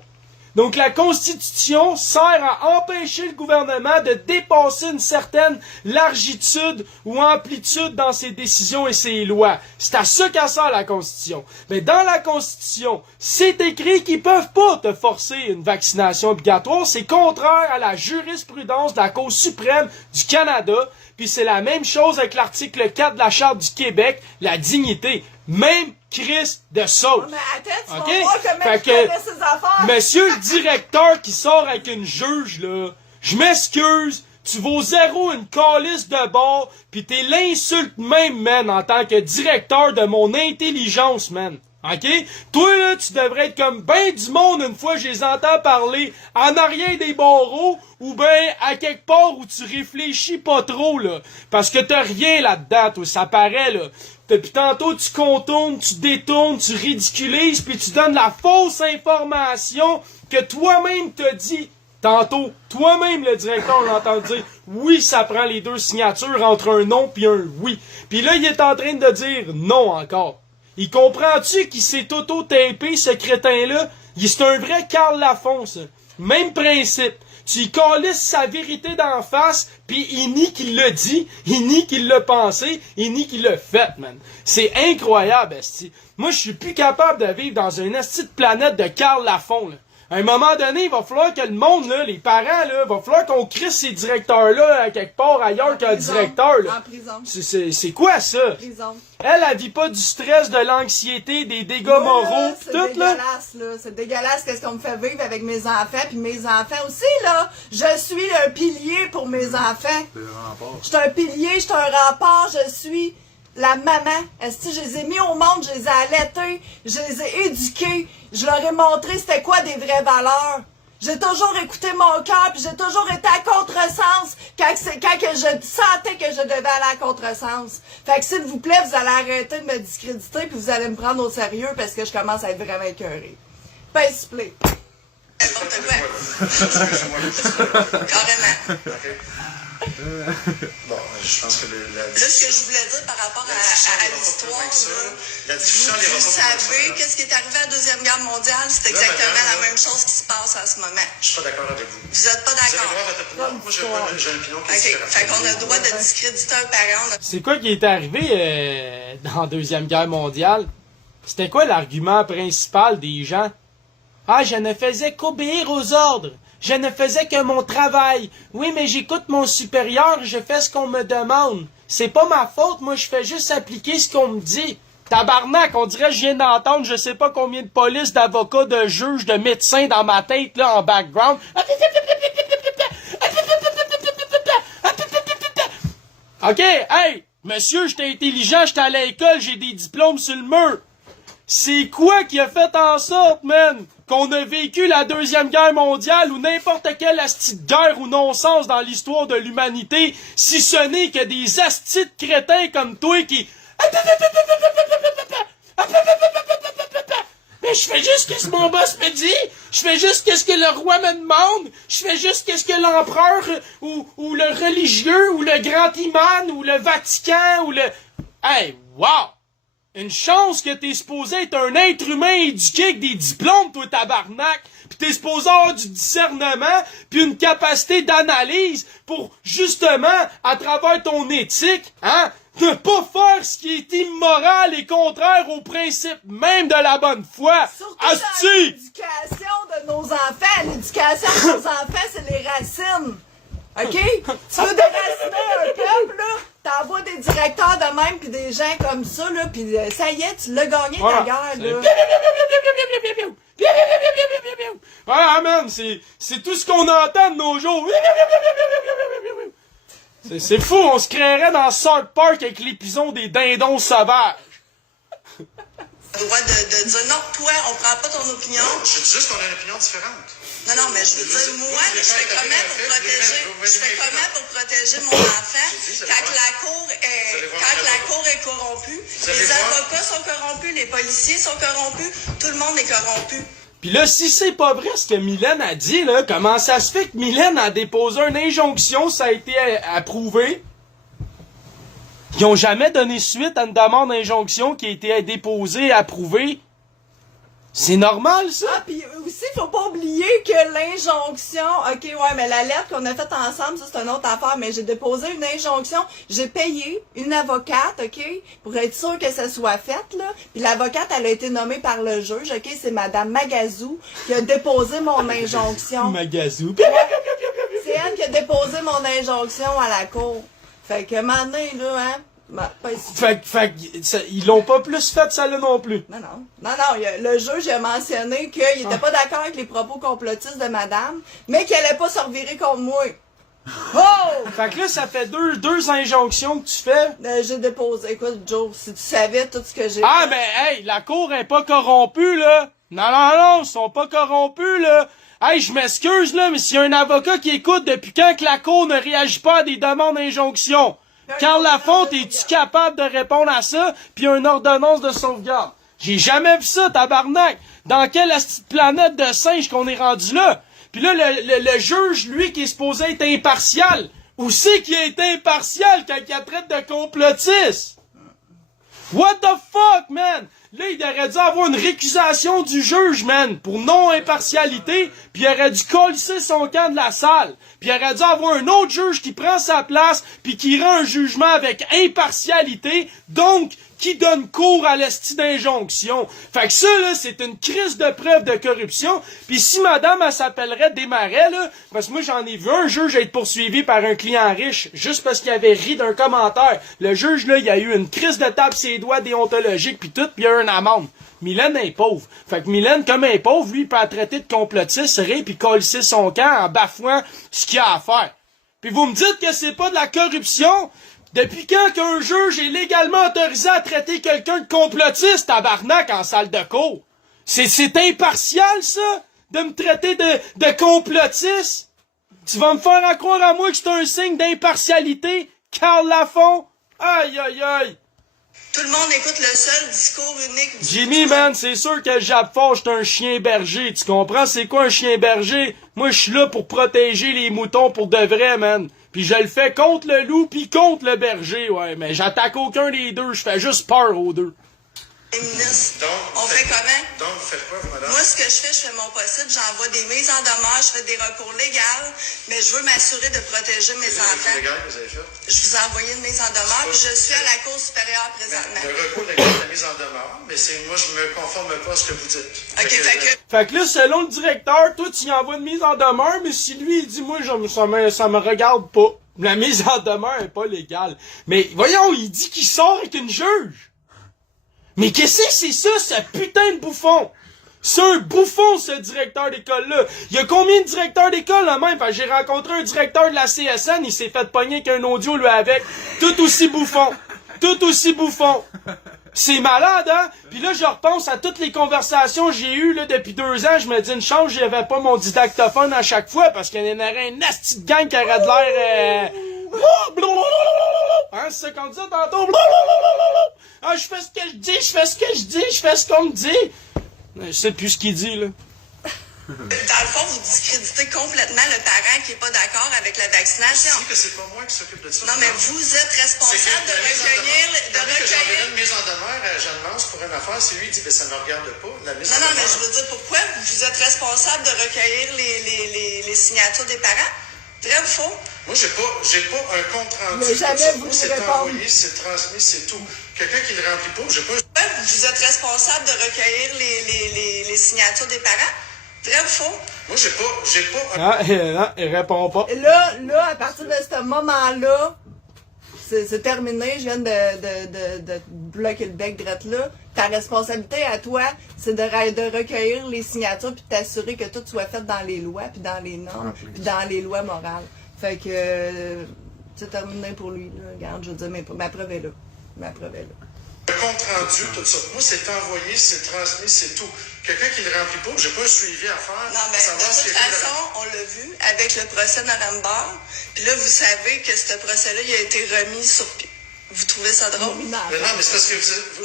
Donc la Constitution sert à empêcher le gouvernement de dépasser une certaine largitude ou amplitude dans ses décisions et ses lois. C'est à ça qu'elle sert la Constitution. Mais dans la Constitution, c'est écrit qu'ils peuvent pas te forcer une vaccination obligatoire. C'est contraire à la jurisprudence de la Cour suprême du Canada. Puis c'est la même chose avec l'article 4 de la Charte du Québec, la dignité. Même Christ de sauce. Mais attends, tu OK? vas voir comment Fait tu que- connais ses affaires. Monsieur le directeur qui sort avec une juge, là, je m'excuse, tu vaux zéro une calice de bord, pis t'es l'insulte même, man, en tant que directeur de mon intelligence, man. OK? Toi, là, tu devrais être comme ben du monde une fois que je les entends parler en arrière des barreaux ou ben à quelque part où tu réfléchis pas trop, là. Parce que t'as rien là-dedans, toi, ça paraît, là. Depuis tantôt, tu contournes, tu détournes, tu ridiculises, puis tu donnes la fausse information que toi-même t'as dit tantôt. Toi-même, le directeur, on l'entend dire, oui, ça prend les deux signatures entre un non puis un oui. Puis là, il est en train de dire non encore. Il comprend-tu qu'il s'est auto-tapé, ce crétin-là? C'est un vrai Carl Lafont, ça. Même principe. Tu y calisses sa vérité d'en face, pis il nie qu'il l'a dit, il nie qu'il l'a pensé, il nie qu'il l'a fait, man. C'est incroyable, esti. Moi, je suis plus capable de vivre dans une esti de planète de Carl Lafont, là. À un moment donné, il va falloir que le monde, là, les parents, là, va falloir qu'on crisse ces directeurs-là à quelque part ailleurs qu'un directeur, là. En prison. C'est quoi, ça? En prison. Elle vit pas du stress, de l'anxiété, des dégâts moraux, pis c'est tout, là. dégueulasse, là. C'est dégueulasse qu'est-ce qu'on me fait vivre avec mes enfants, puis mes enfants aussi, là. Je suis un pilier pour mes enfants. Je suis un pilier, je suis un rempart, je suis la maman. Est-ce que je les ai mis au monde, je les ai allaités, je les ai éduqués, je leur ai montré c'était quoi des vraies valeurs. J'ai toujours écouté mon cœur, puis j'ai toujours été à contresens quand que je sentais que je devais aller à contresens. Fait que s'il vous plaît, vous allez arrêter de me discréditer, puis vous allez me prendre au sérieux parce que je commence à être vraiment écœurée. Pace play. N'importe quoi. Carrément. Bon, je pense que Là, ce que je voulais dire par rapport à l'histoire, la discussion n'ira vous pas savez qu'est-ce qui est arrivé à la Deuxième Guerre mondiale? C'est exactement la même chose qui se passe en ce moment. Je suis pas d'accord avec vous. Vous êtes pas Vous avez d'accord? droit à votre opinion. Moi, j'ai une opinion qui est OK. différente. Fait qu'on a le droit de discréditer un parent. C'est quoi qui est arrivé dans la Deuxième Guerre mondiale? C'était quoi l'argument principal des gens? Ah, je ne faisais qu'obéir aux ordres. Je ne faisais que mon travail. Oui, mais j'écoute mon supérieur, je fais ce qu'on me demande. C'est pas ma faute, moi je fais juste appliquer ce qu'on me dit. Tabarnak, on dirait que je viens d'entendre je sais pas combien de polices, d'avocats, de juges, de médecins dans ma tête, là, en background. OK, hey, monsieur, j'étais intelligent, j'étais à l'école, j'ai des diplômes sur le mur. C'est quoi qui a fait en sorte, man, qu'on a vécu la Deuxième Guerre mondiale ou n'importe quelle asti de guerre ou non-sens dans l'histoire de l'humanité, si ce n'est que des astis de crétins comme toi qui... Mais je fais juste ce que mon boss me dit, je fais juste ce que le roi me demande, je fais juste ce que l'empereur ou le religieux ou le grand imam ou le Vatican ou le... Hey, wow! Une chance que t'es supposé être un être humain éduqué avec des diplômes, toi, tabarnak! Pis t'es supposé avoir du discernement, puis une capacité d'analyse pour, justement, à travers ton éthique, hein, ne pas faire ce qui est immoral et contraire aux principes même de la bonne foi. Surtout dans l'éducation de nos enfants. L'éducation de nos enfants, c'est les racines. OK? Tu veux déraciner un peuple, là? T'envoies des directeurs de même pis des gens comme ça, là, pis ça y est, tu l'as gagné ta guerre, là. Ah, man, c'est tout ce qu'on entend de nos jours. C'est fou, on se créerait dans South Park avec l'épisode des dindons sauvages. Le droit de dire non, toi, on prend pas ton opinion. Je dis juste qu'on a une opinion différente. Non, non, mais je veux dire, moi, je fais comment pour protéger mon enfant quand la cour est corrompue, les avocats sont corrompus, les policiers sont corrompus, tout le monde est corrompu. Pis là, si c'est pas vrai ce que Mylène a dit, là, comment ça se fait que Mylène a déposé une injonction, ça a été approuvé? Ils ont jamais donné suite à une demande d'injonction qui a été déposée, approuvée. C'est normal, ça? Ah, pis aussi, faut pas oublier que l'injonction... OK, ouais, mais la lettre qu'on a faite ensemble, ça, c'est une autre affaire, mais j'ai déposé une injonction. J'ai payé une avocate, OK, pour être sûr que ça soit fait, là. Puis l'avocate, elle a été nommée par le juge, OK, c'est Madame Magazou qui a déposé mon injonction. Magazou. C'est elle qui a déposé mon injonction à la cour. Fait que, maintenant, là, hein... Bah, pas ici. Fait ils l'ont pas plus fait, ça là non plus. Non, le juge a mentionné qu'il était pas d'accord avec les propos complotistes de madame, mais qu'il allait pas se revirer contre moi. Oh! Fait que là, ça fait deux injonctions que tu fais. J'ai déposé. Écoute, Joe, si tu savais tout ce que j'ai Ah, fait. mais hey, la cour est pas corrompue, là. Non, ils sont pas corrompus, là. Hey, je m'excuse, là, mais s'il y a un avocat qui écoute depuis quand que la cour ne réagit pas à des demandes d'injonction, Carl Lafont, es-tu capable de répondre à ça, pis une ordonnance de sauvegarde? J'ai jamais vu ça, tabarnak! Dans quelle petite planète de singes qu'on est rendu là? Puis là, le juge, lui, qui est supposé être impartial, où c'est qu'il est impartial quand il traite de complotiste? What the fuck, man? Là, il aurait dû avoir une récusation du juge, man, pour non-impartialité, puis il aurait dû colisser son camp de la salle. Puis il aurait dû avoir un autre juge qui prend sa place, puis qui rend un jugement avec impartialité, donc qui donne cours à l'esti d'injonction. Fait que ça, là, c'est une crise de preuve de corruption. Puis si madame, elle s'appellerait Desmarais, là, parce que moi, j'en ai vu un juge être poursuivi par un client riche, juste parce qu'il avait ri d'un commentaire. Le juge, là, il a eu une crise de tape ses doigts déontologique, puis tout, puis il a eu une amende. Mylène est pauvre. Fait que Mylène, comme elle est pauvre, lui, il peut la traiter de complotiste, rire, puis colisser son camp en bafouant ce qu'il a à faire. Puis vous me dites que c'est pas de la corruption? Depuis quand qu'un juge est légalement autorisé à traiter quelqu'un de complotiste, tabarnak, en salle de cour? C'est impartial, ça? De me traiter de complotiste? Tu vas me faire croire à moi que c'est un signe d'impartialité? Carl Lafont? Aïe, aïe, aïe! Tout le monde écoute le seul discours unique du Jimmy, man, c'est sûr que le Japon, c'est un chien berger. Tu comprends c'est quoi un chien berger? Moi, je suis là pour protéger les moutons pour de vrai, man. Puis je le fais contre le loup pis contre le berger, ouais. Mais j'attaque aucun des deux, je fais juste peur aux deux. féministes. Donc, On fait comment? Donc, vous faites quoi, vous, madame? Moi, ce que je fais mon possible, j'envoie des mises en demeure, je fais des recours légaux, mais je veux m'assurer de protéger mes C'est enfants. légal que vous avez fait? Je vous ai envoyé une mise en demeure, puis je suis à la Cour supérieure présentement. Le recours légal de la mise en demeure, mais moi, je me conforme pas à ce que vous dites. OK, fait que... Fait que là, selon le directeur, toi, tu y envoies une mise en demeure, mais si lui, il dit, moi, ça me regarde pas. La mise en demeure est pas légale. Mais voyons, il dit qu'il sort avec une juge. Mais qu'est-ce que c'est ça, ce putain de bouffon? C'est un bouffon, ce directeur d'école-là. Il y a combien de directeurs d'école, là, même? Fait que j'ai rencontré un directeur de la CSN, il s'est fait pogner avec un audio, lui, avec. Tout aussi bouffon. Tout aussi bouffon. C'est malade, hein? Puis là, je repense à toutes les conversations que j'ai eues là, depuis 2 ans. Je me dis une chance, j'avais pas mon didactophone à chaque fois parce qu'il y en aurait un nasty de gang qui aurait de l'air... Hein, c'est ça qu'on disait tantôt? Ah, je fais ce que je dis, je fais ce que je dis, je fais ce qu'on me dit. Je sais plus ce qu'il dit, là. Dans le fond, vous discréditez complètement le parent qui n'est pas d'accord avec la vaccination. Je dis que c'est pas moi qui s'occupe de ça. Non, mais vous êtes responsable de recueillir... J'enverrai une mise en demeure à Jeanne Mance pour une affaire. Si lui, il dit, ben, ça me regarde pas. La mise en Non, mais demeure. je veux dire, pourquoi vous êtes responsable de recueillir les signatures des parents? Vrai ou faux? Moi, j'ai pas un compte rendu. Mais jamais vous C'est répondre. envoyé, c'est transmis, c'est tout. Quelqu'un qui le remplit pas, j'ai pas un... Pourquoi vous êtes responsable de recueillir les signatures des parents? Vrai ou faux? Moi, j'ai pas un... Non, il répond pas. Là, à partir de ce moment-là, c'est terminé, je viens de bloquer le bec drette là. Ta responsabilité à toi, c'est de recueillir les signatures puis de t'assurer que tout soit fait dans les lois puis dans les normes puis dans les lois morales. Fait que c'est terminé pour lui. Là. Regarde, je veux dire, ma preuve est là. Ma preuve est là. Le compte rendu, tout ça. Moi, c'est envoyé, c'est transmis, c'est tout. Quelqu'un qui le remplit pas, j'ai pas un suivi à faire. Non, mais de toute façon, on l'a vu avec le procès Nuremberg. Puis là, vous savez que ce procès-là, il a été remis sur pied. Vous trouvez ça drôle? Mais non, mais c'est parce que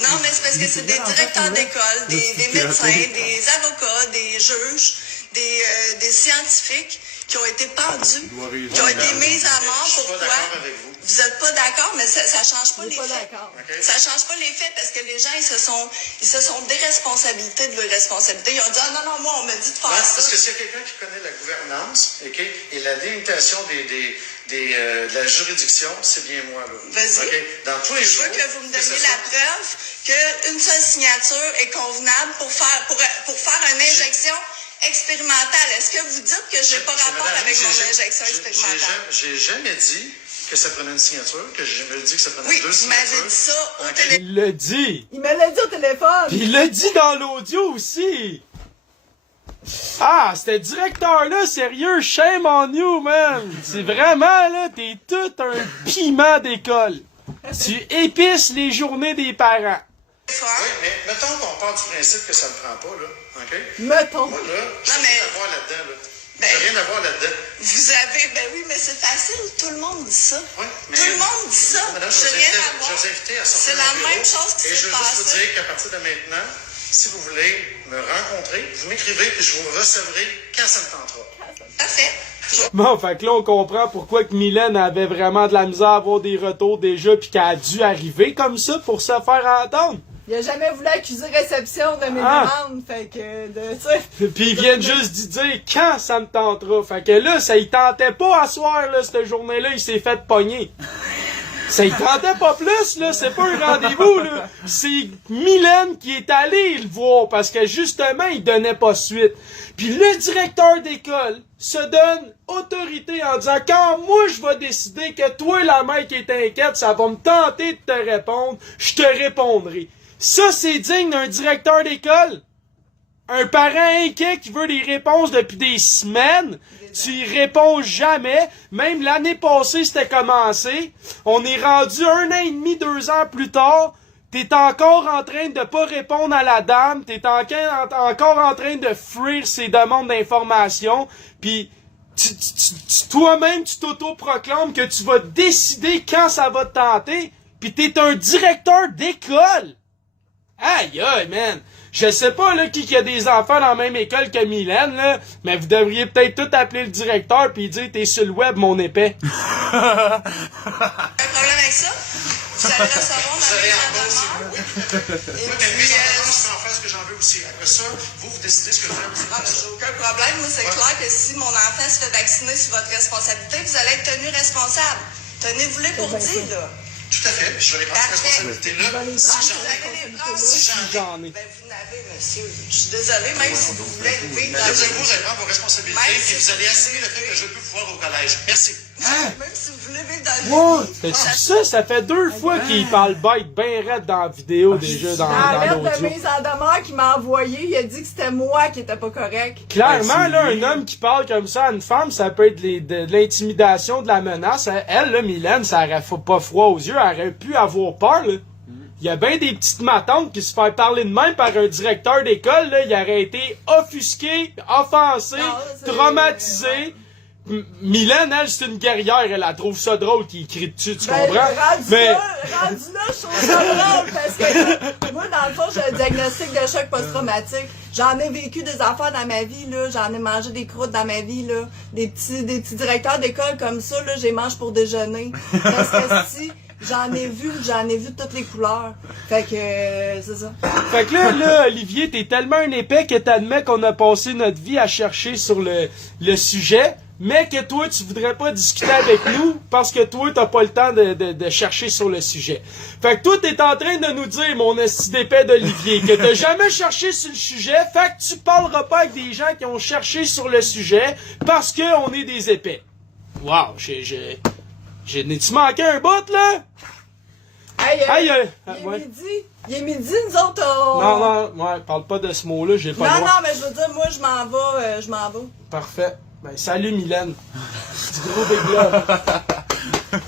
Non, mais c'est parce que c'est des directeurs d'école, des médecins, des avocats, des juges, des scientifiques qui ont été pendus, qui ont été mis à mort. Je suis pas Pourquoi? d'accord avec vous. Vous êtes pas d'accord, mais ça change pas les pas faits. d'accord. OK? Ça change pas les faits parce que les gens, ils se sont déresponsabilités de leurs responsabilités. Ils ont dit, ah non, moi, on m'a dit de faire Non, ça. parce que s'il y a quelqu'un qui connaît la gouvernance, OK, et la délimitation de la juridiction, c'est bien moi, là. Vas-y. OK? Dans tous les Je jours... veux que vous me donniez la preuve qu'une seule signature est convenable pour faire une injection expérimentale. Est-ce que vous dites que j'ai pas rapport avec mon injection expérimentale? J'ai jamais dit que ça prenait une signature, que j'ai jamais dit que ça prenait Oui, 2 vous signatures. m'avez dit ça au OK. téléphone. Il l'a dit. Il me l'a dit au téléphone. Puis il l'a dit dans l'audio aussi. Ah, ce directeur-là, sérieux, shame on you, man. C'est vraiment, là, t'es tout un piment d'école. Tu épices les journées des parents. Oui, mais mettons qu'on part du principe que ça ne prend pas, là. OK? Mettons. Moi, là, j'ai Non, mais- rien à voir là-dedans, là. Ben- J'ai rien à voir là-dedans. Vous avez, ben oui, mais c'est facile, tout le monde dit ça. Oui, mais- Tout le monde dit ça. Madame, J'ai rien à je voir. vous invite à sortir C'est de la mon bureau. même chose qui Et je s'est veux juste vous passée. dire qu'à partir de maintenant, si vous voulez me rencontrer, vous m'écrivez et je vous recevrai quand ça me tentera. Parfait. Bon, fait que là, on comprend pourquoi que Mylène avait vraiment de la misère à avoir des retours déjà pis qu'elle a dû arriver comme ça pour se faire entendre. Il a jamais voulu accuser réception de mes demandes, fait que, tu sais. Puis ils viennent juste d'y dire quand ça me tentera. Fait que là, ça y tentait pas à soir, là, cette journée-là, il s'est fait pogner. Ça y tentait pas plus, là, c'est pas un rendez-vous, là. C'est Mylène qui est allée le voir parce que justement, il donnait pas suite. Puis le directeur d'école se donne autorité en disant quand moi je vais décider que toi, la mère qui est inquiète, ça va me tenter de te répondre, je te répondrai. Ça, c'est digne d'un directeur d'école? Un parent inquiet qui veut des réponses depuis des semaines, tu y réponds jamais. Même l'année passée, c'était commencé. On est rendu 1 an et demi, 2 ans plus tard. T'es encore en train de pas répondre à la dame. T'es encore en train de fuir ses demandes d'information. Puis toi-même, tu t'auto-proclames que tu vas décider quand ça va te tenter. Puis t'es un directeur d'école. Aïe, aïe, man. Je sais pas, là, qui a des enfants dans la même école que Mylène, là, mais vous devriez peut-être tout appeler le directeur pis dire, t'es sur le web, mon épais. Un problème avec ça? Vous allez recevoir ma mise en demeure. Et Oui, mais puis, mise en demeure, je peux en faire ce que j'en veux aussi. Après ça, vous décidez ce que vous faites. Ah, mais j'ai aucun problème. Moi, c'est clair que si mon enfant se fait vacciner sur votre responsabilité, vous allez être tenu responsable. Tenez-vous-les pour dire, là. Tout à fait. Je vais les prendre cette responsabilité-là. Si Vous allez les prendre. J'en ai. Ben, vous n'avez, monsieur. Je suis désolée, même si vous voulez vivre dans Vous allez prendre vos responsabilités et vous allez assumer le fait que je peux vous voir au collège. Merci. Même si vous voulez vivre dans le T'as-tu ça fait 2 fois qu'il parle bête ben raide dans la vidéo déjà, dans La lettre de l'audio. mise en demeure qu'il m'a envoyé, il a dit que c'était moi qui était pas correct. Clairement, là, un homme qui parle comme ça à une femme, ça peut être de l'intimidation, de la menace. Elle, là, Mylène, ça aurait pas froid aux yeux, elle aurait pu avoir peur, là. Il y a bien des petites matantes qui se font parler de même par un directeur d'école, là, il aurait été offusqué, offensé, traumatisé. Mylène, elle, c'est une guerrière, elle trouve ça drôle qu'il crie dessus, tu comprends? Rendu Mais... là, je trouve ça drôle parce que moi, dans le fond, j'ai un diagnostic de choc post-traumatique. J'en ai vécu des affaires dans ma vie, là. J'en ai mangé des croûtes dans ma vie, là. Des petits directeurs d'école comme ça, là, j'ai mange pour déjeuner. Parce que si, j'en ai vu de toutes les couleurs. Fait que, c'est ça. Fait que là, Olivier, t'es tellement un épais que t'admets qu'on a passé notre vie à chercher sur le sujet, mais que toi, tu voudrais pas discuter avec nous parce que toi, t'as pas le temps de chercher sur le sujet. Fait que toi, t'es en train de nous dire, mon esti d'épais d'Olivier, que t'as jamais cherché sur le sujet, fait que tu parleras pas avec des gens qui ont cherché sur le sujet parce que on est des épais. Wow, n'ai-tu manqué un bout, là? Hey, Ouais. il est midi, nous autres, on... Non, parle pas de ce mot-là, j'ai pas le droit. Non, mais je veux dire, moi, je m'en vais. Parfait. Ben, salut, Mylène. Du gros big love.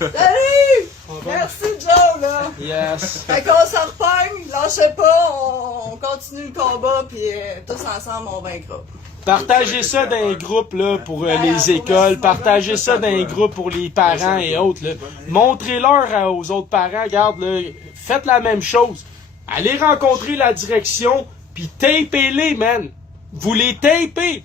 Salut! Merci, Joe, là. Yes. Fait qu'on s'en repogne, lâchez pas, on continue le combat, puis tous ensemble, on vaincra. Partagez ça dans un groupe là, pour les écoles. Partagez ça dans un groupe pour les parents et autres. Là. Montrez-leur aux autres parents. Regarde, là, faites la même chose. Allez rencontrer la direction, puis tapez-les, man. Vous les tapez.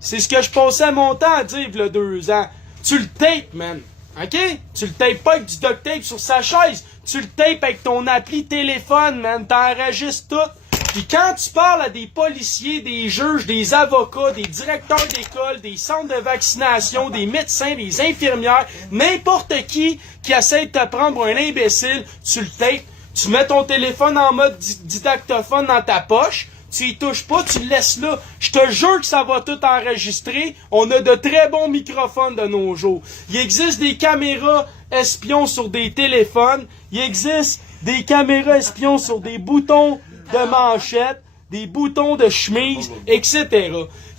C'est ce que je passais mon temps à dire, il y a 2 ans. Tu le tapes, man. OK? Tu le tapes pas avec du duct tape sur sa chaise. Tu le tapes avec ton appli téléphone, man. T'enregistres tout. Puis quand tu parles à des policiers, des juges, des avocats, des directeurs d'école, des centres de vaccination, des médecins, des infirmières, n'importe qui essaie de te prendre pour un imbécile, tu le tapes. Tu mets ton téléphone en mode didactophone dans ta poche. Tu y touches pas, tu le laisses là. Je te jure que ça va tout enregistrer. On a de très bons microphones de nos jours. Il existe des caméras espions sur des téléphones. Il existe des caméras espions sur des boutons de manchette, des boutons de chemise, etc.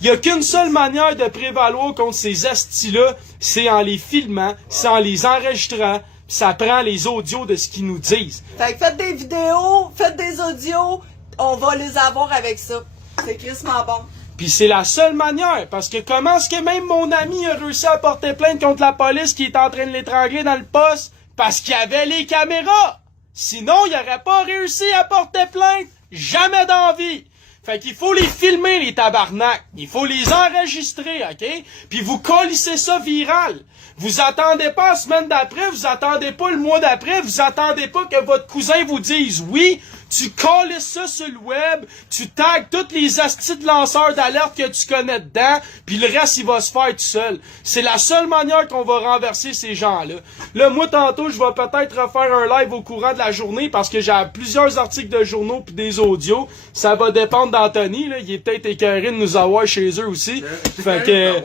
Il n'y a qu'une seule manière de prévaloir contre ces astis-là, c'est en les filmant, c'est en les enregistrant, pis ça prend les audios de ce qu'ils nous disent. Fait que faites des vidéos, faites des audios, on va les avoir avec ça. C'est crissement bon. Puis c'est la seule manière, parce que comment est-ce que même mon ami a réussi à porter plainte contre la police qui est en train de l'étrangler dans le poste? Parce qu'il y avait les caméras! Sinon, il n'aurait pas réussi à porter plainte! Jamais d'envie! Fait qu'il faut les filmer, les tabarnak. Il faut les enregistrer, OK? Puis vous collissez ça viral. Vous attendez pas la semaine d'après, vous attendez pas le mois d'après, vous attendez pas que votre cousin vous dise « Oui, tu colles ça sur le web, tu tags tous les astis de lanceurs d'alerte que tu connais dedans, puis le reste, il va se faire tout seul. C'est la seule manière qu'on va renverser ces gens-là. Là, moi, tantôt, je vais peut-être refaire un live au courant de la journée parce que j'ai plusieurs articles de journaux puis des audios. Ça va dépendre d'Anthony, là. Il est peut-être écœuré de nous avoir chez eux aussi. Fait que,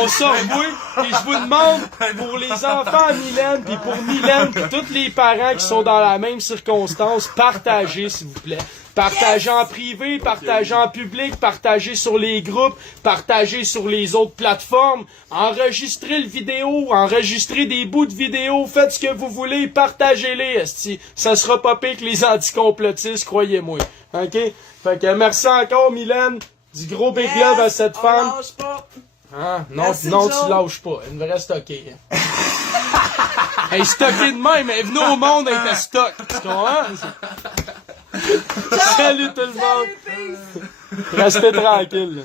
on sort, oui. Et je vous demande, pour les enfants à Mylène, puis pour Mylène, puis tous les parents qui sont dans la même circonstance, partagez, s'il vous plaît. Partagez en privé, partagez en public, partagez sur les groupes, partagez sur les autres plateformes, enregistrez le vidéo, enregistrez des bouts de vidéo, faites ce que vous voulez, partagez-les, esti. Ça sera pas pire que les anticomplotistes, croyez-moi. OK? Fait que merci encore, Mylène. Du gros big love à cette femme. On lâche pas. Ah, non, Merci, non, Joe. tu lâches pas. Une vraie stockée. Elle est stockée de même. Elle est venue au monde avec la stock. Tu comprends? Salut tout le monde. Salut, peace. Restez tranquille.